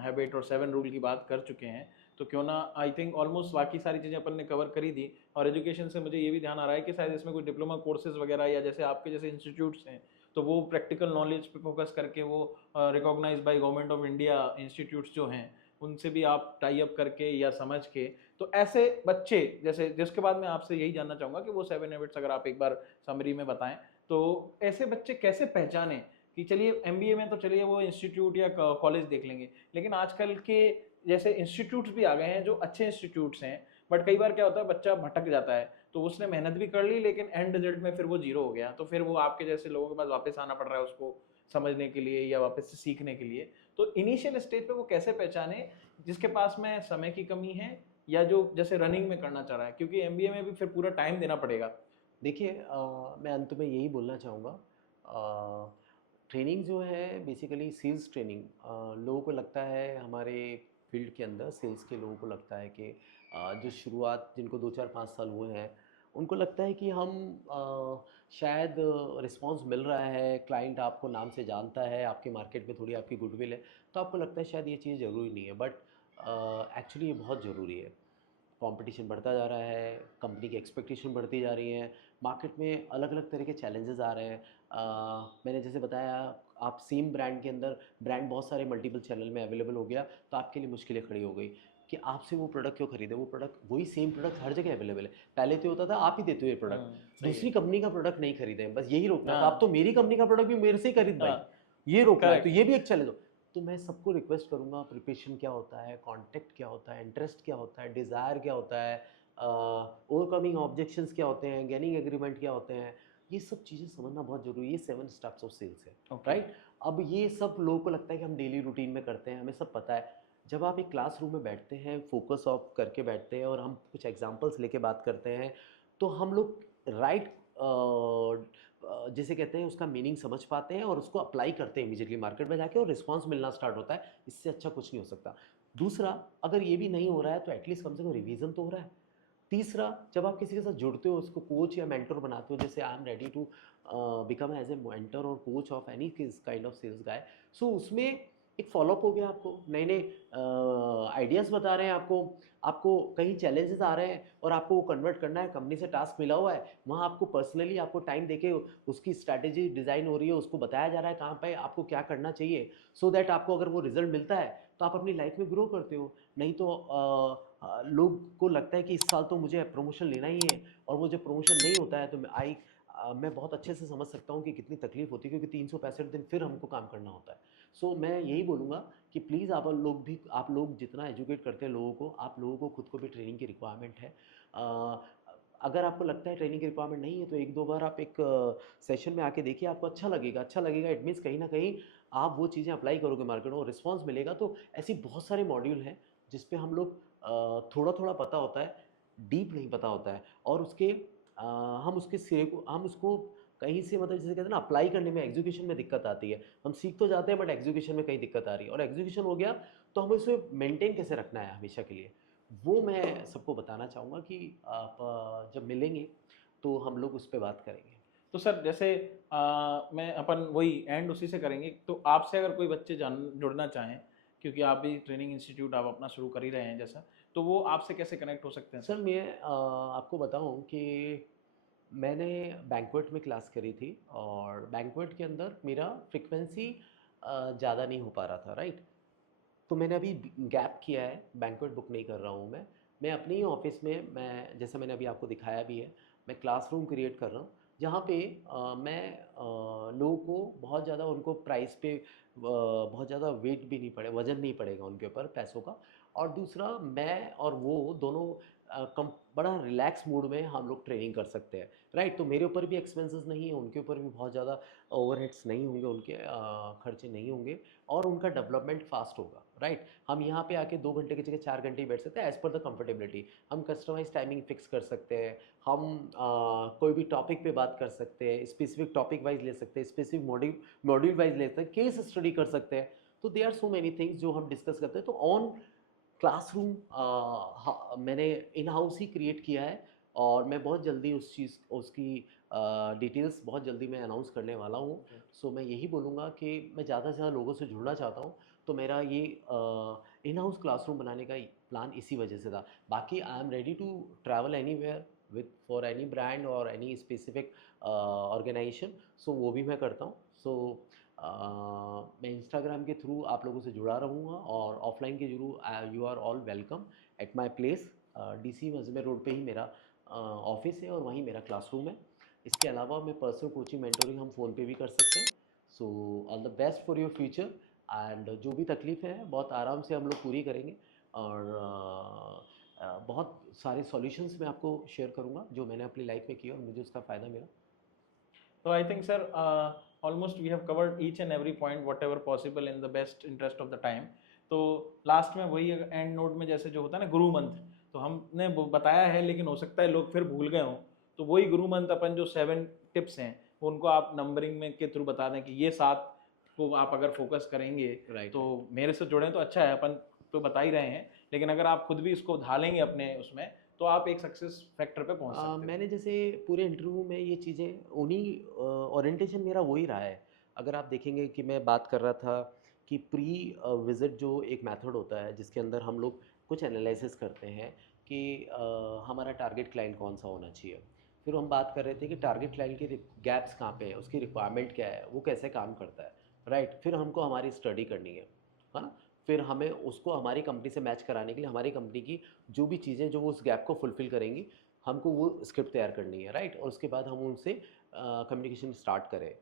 हैबिट और 7 रूल की बात कर चुके हैं, तो क्यों ना, आई थिंक ऑलमोस्ट बाकी सारी चीज़ें अपन ने कवर करी दी। और एजुकेशन से मुझे ये भी ध्यान आ रहा है कि शायद इसमें कोई डिप्लोमा कोर्सेज वगैरह या जैसे आपके जैसे इंस्टीट्यूट्स हैं, तो वो प्रैक्टिकल नॉलेज पे फोकस करके वो recognize by government of India institutes जो हैं, उनसे भी आप टाई अप करके या समझ के, तो ऐसे बच्चे जैसे, जिसके बाद मैं आपसे यही जानना चाहूँगा कि वो 7 हैबिट्स अगर आप एक बार समरी में बताएं, तो ऐसे बच्चे कैसे पहचानें कि चलिए एमबीए में तो चलिए वो इंस्टीट्यूट या कॉलेज देख लेंगे, लेकिन आजकल के जैसे इंस्टीट्यूट्स भी आ गए हैं जो अच्छे इंस्टीट्यूट्स हैं, बट कई बार क्या होता है बच्चा भटक जाता है, तो उसने मेहनत भी कर ली लेकिन एंड रिजल्ट में फिर वो जीरो हो गया, तो फिर वो आपके जैसे लोगों के पास वापस आना पड़ रहा है उसको समझने के लिए या वापस से सीखने के लिए। तो इनिशियल स्टेज पे वो कैसे पहचाने जिसके पास में समय की कमी है या जो जैसे रनिंग में करना चाह रहा है, क्योंकि एमबीए में भी फिर पूरा टाइम देना पड़ेगा। देखिए मैं अंत में यही बोलना चाहूँगा, ट्रेनिंग जो है बेसिकली सेल्स ट्रेनिंग, लोगों को लगता है हमारे फील्ड के अंदर सेल्स के लोगों को लगता है कि जो शुरुआत जिनको 2 4 5 साल हुए हैं उनको लगता है कि हम शायद रिस्पांस मिल रहा है, क्लाइंट आपको नाम से जानता है, आपके मार्केट में थोड़ी आपकी गुडविल है, तो आपको लगता है शायद ये चीज़ ज़रूरी नहीं है, बट एक्चुअली ये बहुत ज़रूरी है। कंपटीशन बढ़ता जा रहा है, कंपनी की एक्सपेक्टेशन बढ़ती जा रही है, मार्केट में अलग अलग तरह के चैलेंजेस आ रहे हैं। मैंने जैसे बताया, आप सेम ब्रांड के अंदर ब्रांड बहुत सारे मल्टीपल चैनल में अवेलेबल हो गया, तो आपके लिए मुश्किलें खड़ी हो गई कि आपसे वो प्रोडक्ट क्यों खरीदे, वो प्रोडक्ट वही सेम प्रोडक्ट हर जगह अवेलेबल है। पहले तो होता था आप ही देते हो ये प्रोडक्ट, सही है। दूसरी कंपनी का प्रोडक्ट नहीं खरीदें, बस यही रोकना था, आप तो हाँ मेरी कंपनी का प्रोडक्ट भी मेरे से ही खरीद भाई, हाँ। ये रोकना है, तो करेक्ट। ये भी एक चैलेंज हो। तो मैं सबको रिक्वेस्ट करूँगा, प्रिपरेशन क्या होता है, कॉन्टेक्ट क्या होता है, इंटरेस्ट क्या होता है, डिज़ायर क्या होता है, ओवरकमिंग ऑब्जेक्शंस क्या होते हैं, गेनिंग एग्रीमेंट क्या होते हैं, ये सब चीज़ें समझना बहुत ज़रूरी है। ये 7 स्टेप्स ऑफ सेल्स है, ओके। राइट? अब ये सब लोगों को लगता है कि हम डेली रूटीन में करते हैं, हमें सब पता है। जब आप एक क्लासरूम में बैठते हैं, फोकस ऑफ करके बैठते हैं और हम कुछ एग्जांपल्स लेके बात करते हैं, तो हम लोग राइट जिसे कहते हैं उसका मीनिंग समझ पाते हैं और उसको अप्लाई करते हैं इमीडिएटली मार्केट में जाके, और रिस्पॉन्स मिलना स्टार्ट होता है। इससे अच्छा कुछ नहीं हो सकता। दूसरा, अगर ये भी नहीं हो रहा है तो एटलीस्ट कम से कम रिवीजन तो हो रहा है। तीसरा, जब आप किसी के साथ जुड़ते हो, उसको कोच या मेंटर बनाते हो, जैसे I am ready to become as a mentor और coach of any kind of sales guy, so उसमें एक फॉलोअप हो गया, आपको नए नए आइडियाज़ बता रहे हैं, आपको आपको कहीं चैलेंजेस आ रहे हैं और आपको वो कन्वर्ट करना है, कंपनी से टास्क मिला हुआ है, वहाँ आपको पर्सनली आपको टाइम देके उसकी स्ट्रैटेजी डिज़ाइन हो रही है, उसको बताया जा रहा है कहाँ पे आपको क्या करना चाहिए, सो दैट आपको अगर वो रिजल्ट मिलता है तो आप अपनी लाइफ में ग्रो करते हो। नहीं तो लोग को लगता है कि इस साल तो मुझे प्रमोशन लेना ही है, और वो जब प्रमोशन नहीं होता है तो मैं बहुत अच्छे से समझ सकता हूँ कि कितनी तकलीफ होती है, क्योंकि 365 दिन फिर हमको काम करना होता है। सो मैं यही बोलूँगा कि प्लीज़ आप लोग जितना एजुकेट करते हैं लोगों को, आप लोगों को खुद को भी ट्रेनिंग की रिक्वायरमेंट है। अगर आपको लगता है ट्रेनिंग की रिक्वायरमेंट नहीं है तो 1-2 बार आप एक सेशन में आके देखिए, आपको अच्छा लगेगा, इट मीन्स कहीं ना कहीं आप वो चीज़ें अप्लाई करोगे मार्केट में और रिस्पॉन्स मिलेगा। तो ऐसी बहुत सारे मॉड्यूल हैं जिस पे हम लोग थोड़ा थोड़ा पता होता है, डीप नहीं पता होता है, और हम उसके सिरे को हम उसको कहीं से, मतलब जैसे कहते हैं ना, अप्लाई करने में एग्जीक्यूशन में दिक्कत आती है। हम सीख तो जाते हैं बट एग्जीक्यूशन में कहीं दिक्कत आ रही है, और एग्जीक्यूशन हो गया तो हमें उसे मेंटेन कैसे रखना है हमेशा के लिए, वो मैं सबको बताना चाहूँगा कि आप जब मिलेंगे तो हम लोग उस पर बात करेंगे। तो सर जैसे मैं अपन वही एंड उसी से करेंगे, तो आपसे अगर कोई बच्चे जान जुड़ना चाहें, क्योंकि आप भी ट्रेनिंग इंस्टीट्यूट आप अपना शुरू कर ही रहे हैं जैसा, तो वो आपसे कैसे कनेक्ट हो सकते हैं सर सर? मैं आपको बताऊं कि मैंने बैंक्वेट में क्लास करी थी, और बैंक्वेट के अंदर मेरा फ्रिक्वेंसी ज़्यादा नहीं हो पा रहा था, राइट? तो मैंने अभी गैप किया है, बैंक्वेट बुक नहीं कर रहा हूँ मैं अपने ही ऑफिस में, मैं जैसे मैंने अभी आपको दिखाया भी है, मैं क्लासरूम क्रिएट कर रहा हूँ, जहाँ पे मैं लोगों को बहुत ज़्यादा उनको प्राइस पे बहुत ज़्यादा वेट भी नहीं पड़े, वजन नहीं पड़ेगा उनके ऊपर पैसों का। और दूसरा, मैं और वो दोनों बड़ा रिलैक्स मूड में हम लोग ट्रेनिंग कर सकते हैं, राइट। तो मेरे ऊपर भी एक्सपेंसेस नहीं है, उनके ऊपर भी बहुत ज़्यादा ओवरहेड्स नहीं होंगे, उनके खर्चे नहीं होंगे, और उनका डेवलपमेंट फास्ट होगा, राइट। हम यहाँ पे आके 2 घंटे की जगह 4 घंटे ही बैठ सकते हैं, एज़ पर द कंफर्टेबिलिटी। हम कस्टमाइज टाइमिंग फिक्स कर सकते हैं, हम कोई भी टॉपिक पे बात कर सकते हैं, स्पेसिफिक टॉपिक वाइज ले सकते हैं, स्पेसिफिक मॉड्यूल वाइज ले सकते हैं, केस स्टडी कर सकते हैं। तो they are so many things जो हम डिस्कस करते हैं। तो ऑन क्लासरूम मैंने इन हाउस ही क्रिएट किया है, और मैं बहुत जल्दी उसकी डिटेल्स बहुत जल्दी मैं अनाउंस करने वाला हूँ। सो मैं यही बोलूँगा कि मैं ज़्यादा से ज़्यादा लोगों से जुड़ना चाहता हूँ। तो मेरा ये इन हाउस क्लासरूम बनाने का प्लान इसी वजह से था। बाकी I am ready to travel anywhere with for any brand और एनी स्पेसिफिक ऑर्गेनाइजेशन, सो वो भी मैं करता हूँ। सो मैं इंस्टाग्राम के थ्रू आप लोगों से जुड़ा रहूँगा, और ऑफलाइन के जरूर you are all welcome at my place. DC Ajmer road पे ही मेरा ऑफिस है, और वहीं मेरा क्लासरूम है। इसके अलावा मैं पर्सनल कोचिंग मेंटोरिंग हम फ़ोन पे भी कर सकते हैं। So all the best for your future, and जो भी तकलीफ़ें हैं बहुत आराम से हम लोग पूरी करेंगे, और बहुत सारे सॉल्यूशंस मैं आपको शेयर करूँगा जो मैंने अपनी लाइफ में किए और मुझे उसका फ़ायदा मिला। So I think, sir, almost we have covered each and every point, whatever possible in the best interest of the time. तो लास्ट में वही एंड नोट में जैसे जो होता है ना गुरु मंत्र, तो हमने वो बताया है, लेकिन हो सकता है लोग फिर भूल गए हों। तो वही गुरु मंत्र अपन जो 7 टिप्स हैं उनको आप नंबरिंग में के थ्रू बता दें कि ये 7 को आप अगर फोकस करेंगे तो मेरे से जुड़ें तो अच्छा है, अपन तो बता ही रहे हैं, लेकिन अगर आप खुद भी इसको ढालेंगे अपने उसमें तो आप एक सक्सेस फैक्टर पे पहुंच सकते हैं। मैंने जैसे पूरे इंटरव्यू में ये चीज़ें उन्हीं ओरिएंटेशन मेरा वही रहा है। अगर आप देखेंगे कि मैं बात कर रहा था कि प्री विज़िट जो एक मेथड होता है जिसके अंदर हम लोग कुछ एनालिसिस करते हैं कि हमारा टारगेट क्लाइंट कौन सा होना चाहिए। फिर हम बात कर रहे थे कि टारगेट क्लाइंट के गैप्स कहाँ पे हैं, उसकी रिक्वायरमेंट क्या है, वो कैसे काम करता है, राइट। फिर हमको हमारी स्टडी करनी है ना। फिर हमें उसको हमारी कंपनी से मैच कराने के लिए हमारी कंपनी की जो भी चीज़ें जो वो उस गैप को फुलफ़िल करेंगी, हमको वो स्क्रिप्ट तैयार करनी है, राइट। और उसके बाद हम उनसे कम्युनिकेशन स्टार्ट करें,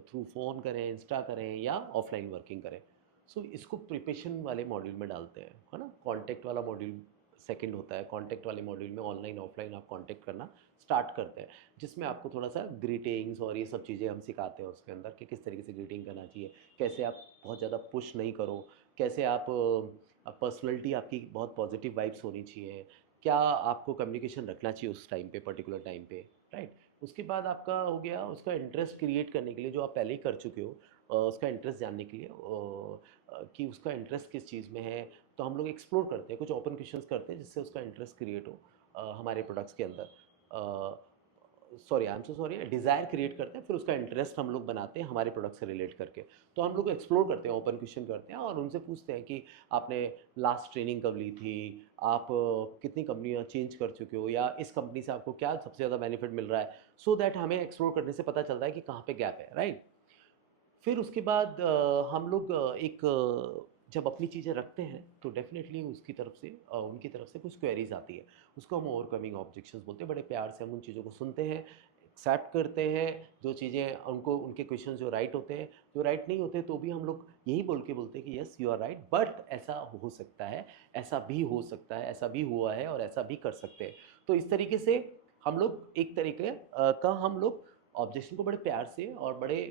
थ्रू फ़ोन करें, इंस्टा करें, या ऑफलाइन वर्किंग करें। सो इसको प्रिपरेशन वाले मॉड्यूल में डालते हैं, है ना। कॉन्टैक्ट वाला मॉड्यूल सेकंड होता है। कॉन्टैक्ट वाले मॉड्यूल में ऑनलाइन ऑफलाइन आप कॉन्टैक्ट करना स्टार्ट करते हैं, जिसमें आपको थोड़ा सा ग्रीटिंग्स और ये सब चीज़ें हम सिखाते हैं उसके अंदर कि किस तरीके से ग्रीटिंग करना चाहिए, कैसे आप बहुत ज़्यादा पुश नहीं करो, कैसे आप पर्सनैलिटी आपकी बहुत पॉजिटिव वाइब्स होनी चाहिए, क्या आपको कम्युनिकेशन रखना चाहिए उस टाइम पे, पर्टिकुलर टाइम पे, राइट। उसके बाद आपका हो गया उसका इंटरेस्ट क्रिएट करने के लिए, जो आप पहले ही कर चुके हो, उसका इंटरेस्ट जानने के लिए कि उसका इंटरेस्ट किस चीज़ में है। तो हम लोग एक्सप्लोर करते हैं, कुछ ओपन क्वेश्चंस करते हैं जिससे उसका इंटरेस्ट क्रिएट हो हमारे प्रोडक्ट्स के अंदर। Sorry, I am so sorry, desire create करते हैं, फिर उसका इंटरेस्ट हम लोग बनाते हैं हमारे प्रोडक्ट से रिलेट करके। तो हम लोग एक्सप्लोर करते हैं, ओपन क्वेश्चन करते हैं, और उनसे पूछते हैं कि आपने लास्ट ट्रेनिंग कब ली थी, आप कितनी कंपनियाँ चेंज कर चुके हो, या इस कंपनी से आपको क्या सबसे ज़्यादा बेनिफिट मिल रहा है। सो दैट हमें एक्सप्लोर करने से पता चलता है कि कहाँ पे गैप है, राइट। फिर उसके बाद हम लोग जब अपनी चीज़ें रखते हैं तो डेफ़िनेटली उसकी तरफ से उनकी तरफ से कुछ क्वेरीज़ आती है। उसको हम ओवरकमिंग ऑब्जेक्शंस बोलते हैं। बड़े प्यार से हम उन चीज़ों को सुनते हैं, एक्सेप्ट करते हैं। जो चीज़ें उनको उनके क्वेश्चन जो राइट होते हैं, जो राइट नहीं होते तो भी हम लोग यही बोल के बोलते हैं कि yes you are right, but ऐसा हो सकता है, ऐसा भी हो सकता है, ऐसा भी हुआ है, और ऐसा भी कर सकते हैं। तो इस तरीके से हम लोग एक तरीके का हम लोग ऑब्जेक्शन को बड़े प्यार से और बड़े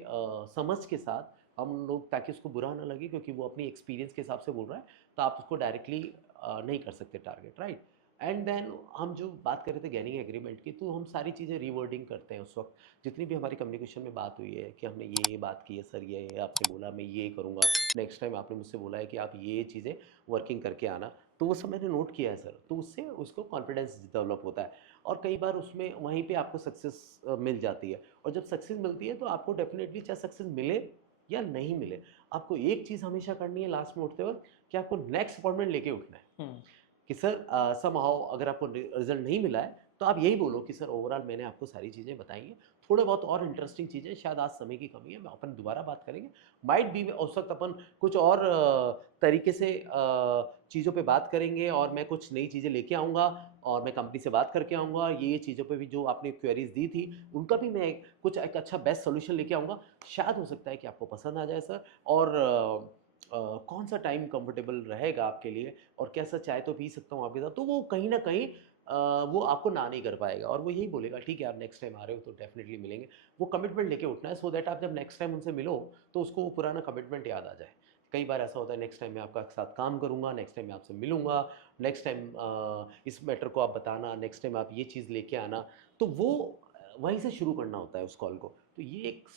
समझ के साथ हम लोग, ताकि उसको बुरा ना लगे क्योंकि वो अपनी एक्सपीरियंस के हिसाब से बोल रहा है, तो आप उसको डायरेक्टली नहीं कर सकते टारगेट, राइट। एंड देन हम जो बात कर रहे थे गैनिंग एग्रीमेंट की, तो हम सारी चीज़ें रिवर्डिंग करते हैं उस वक्त। जितनी भी हमारी कम्युनिकेशन में बात हुई है कि हमने ये बात की है, सर ये आपने बोला मैं ये करूँगा, नेक्स्ट टाइम आपने मुझसे बोला है कि आप ये चीज़ें वर्किंग करके आना, तो वो सब मैंने नोट किया है सर। तो उससे उसको कॉन्फिडेंस डेवलप होता है, और कई बार उसमें वहीं पे आपको सक्सेस मिल जाती है। और जब सक्सेस मिलती है तो आपको डेफिनेटली, चाहे सक्सेस मिले या नहीं मिले, आपको एक चीज़ हमेशा करनी है लास्ट में उठते वक्त, कि आपको नेक्स्ट अपॉइंटमेंट लेके उठना है। कि सर समहाउ अगर आपको रिजल्ट नहीं मिला है तो आप यही बोलो कि सर ओवरऑल मैंने आपको सारी चीज़ें बताई हैं, थोड़े बहुत और इंटरेस्टिंग चीज़ें शायद आज समय की कमी है, मैं अपन दोबारा बात करेंगे। माइट बी उस वक्त अपन कुछ और तरीके से चीज़ों पे बात करेंगे, और मैं कुछ नई चीज़ें लेके आऊँगा, और मैं कंपनी से बात करके आऊँगा। ये चीज़ों पे भी जो आपने क्वेरीज दी थी उनका भी मैं कुछ एक अच्छा बेस्ट सोल्यूशन लेके आऊँगा। शायद हो सकता है कि आपको पसंद आ जाए सर। और कौन सा टाइम कंफर्टेबल रहेगा आपके लिए, और कैसा चाय तो पी सकता हूँ आपके साथ, तो वो कहीं ना कहीं वो आपको ना नहीं कर पाएगा और वो यही बोलेगा ठीक है आप नेक्स्ट टाइम आ रहे हो तो डेफिनेटली मिलेंगे। वो कमिटमेंट लेके उठना है सो दैट आप जब नेक्स्ट टाइम उनसे मिलो तो उसको वो पुराना कमिटमेंट याद आ जाए। कई बार ऐसा होता है नेक्स्ट टाइम मैं आपका साथ काम करूँगा, नेक्स्ट टाइम मैं आपसे मिलूँगा, नेक्स्ट टाइम इस मैटर को आप बताना, नेक्स्ट टाइम आप ये चीज़ लेके आना, तो वो वहीं से शुरू करना होता है उस कॉल को। तो ये एक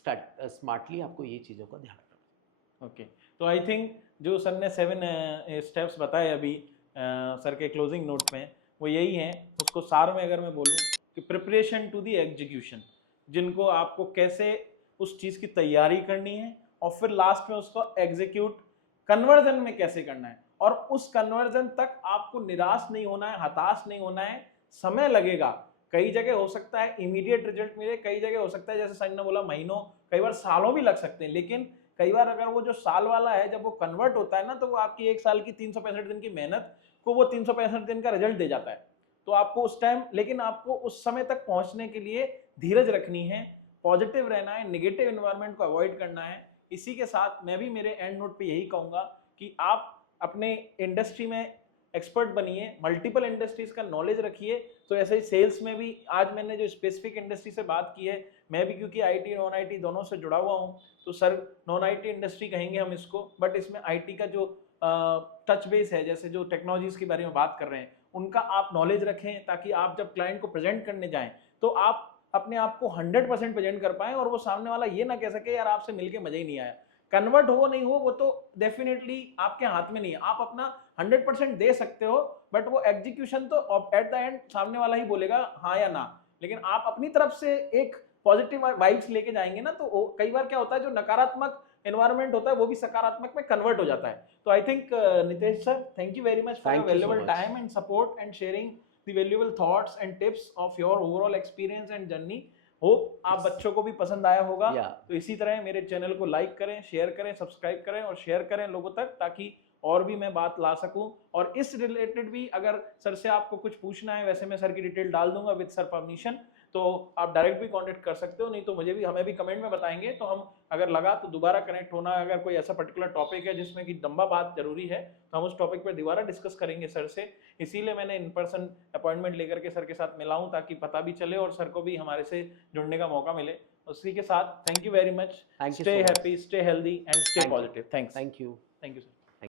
स्मार्टली आपको ये चीज़ों का ध्यान रखना। ओके, तो आई थिंक जो सर ने 7 स्टेप्स बताए अभी सर के क्लोजिंग नोट में, वो यही हैं। उसको सार में अगर मैं बोलूँ कि प्रिपरेशन टू दी एग्जीक्यूशन, जिनको आपको कैसे उस चीज़ की तैयारी करनी है और फिर लास्ट में उसको एग्जीक्यूट कन्वर्जन में कैसे करना है, और उस कन्वर्जन तक आपको निराश नहीं होना है, हताश नहीं होना है। समय लगेगा, कई जगह हो सकता है इमीडिएट रिजल्ट मिले, कई जगह हो सकता है जैसे सर ने बोला महीनों, कई बार सालों भी लग सकते हैं। लेकिन कई बार अगर वो जो साल वाला है जब वो कन्वर्ट होता है ना, तो वो आपकी 1 साल की 365 दिन की मेहनत को वो 365 दिन का रिजल्ट दे जाता है। तो आपको उस टाइम, लेकिन आपको उस समय तक पहुंचने के लिए धीरज रखनी है, पॉजिटिव रहना है, नेगेटिव एनवायरनमेंट को अवॉइड करना है। इसी के साथ मैं भी मेरे एंड नोट पे यही कहूंगा कि आप अपने इंडस्ट्री में एक्सपर्ट बनिए, मल्टीपल इंडस्ट्रीज का नॉलेज रखिए। तो ऐसे ही सेल्स में भी आज मैंने जो स्पेसिफिक इंडस्ट्री से बात की है, मैं भी क्योंकि आईटी नॉन आईटी दोनों से जुड़ा हुआ हूँ, तो सर नॉन आईटी इंडस्ट्री कहेंगे हम इसको, बट इसमें आईटी का जो टच बेस है, जैसे जो टेक्नोलॉजीज के बारे में बात कर रहे हैं, उनका आप नॉलेज रखें, ताकि आप जब क्लाइंट को प्रेजेंट करने जाएं तो आप अपने आप को 100% प्रेजेंट कर पाएं और वो सामने वाला ये ना कह सके यार आपसे मिलके मजा ही नहीं आया। कन्वर्ट हो नहीं हो वो तो डेफिनेटली आपके हाथ में नहीं है, आप अपना 100% दे सकते हो, बट वो एग्जीक्यूशन तो एट द एंड सामने वाला ही बोलेगा हाँ या ना। लेकिन आप अपनी तरफ से एक पॉजिटिव वाइब्स लेके जाएंगे ना, तो कई बार क्या होता है जो नकारात्मक एनवायरनमेंट होता है वो भी सकारात्मक में कन्वर्ट हो जाता है। तो I think Nitesh sir, thank you very much for your thank you so valuable much. Time and support and sharing the valuable thoughts and tips of your overall experience and journey. Hope आप बच्चों को भी पसंद आया होगा। या तो इसी तरह मेरे चैनल को लाइक करें, शेयर करें, सब्सक्राइब करें और शेयर करें लोगों तक, ताकि और भी मैं बात ला सकूं। और इस रिलेटेड भी अगर सर से आपको कुछ पूछना है, वैसे मैं सर की डिटेल डाल दूंगा विद सर परमिशन, तो आप डायरेक्ट भी कांटेक्ट कर सकते हो, नहीं तो मुझे भी, हमें भी कमेंट में बताएंगे, तो हम अगर लगा तो दोबारा कनेक्ट होना। अगर कोई ऐसा पर्टिकुलर टॉपिक है जिसमें कि लंबा बात जरूरी है, तो हम उस टॉपिक पर दोबारा डिस्कस करेंगे सर से। इसीलिए मैंने इन पर्सन अपॉइंटमेंट लेकर के सर के साथ मिला हूं, ताकि पता भी चले और सर को भी हमारे से जुड़ने का मौका मिले। उसी के साथ thank you very much, thank you stay so much. Happy, stay healthy and stay positive. Thanks, thank you. Thank you sir.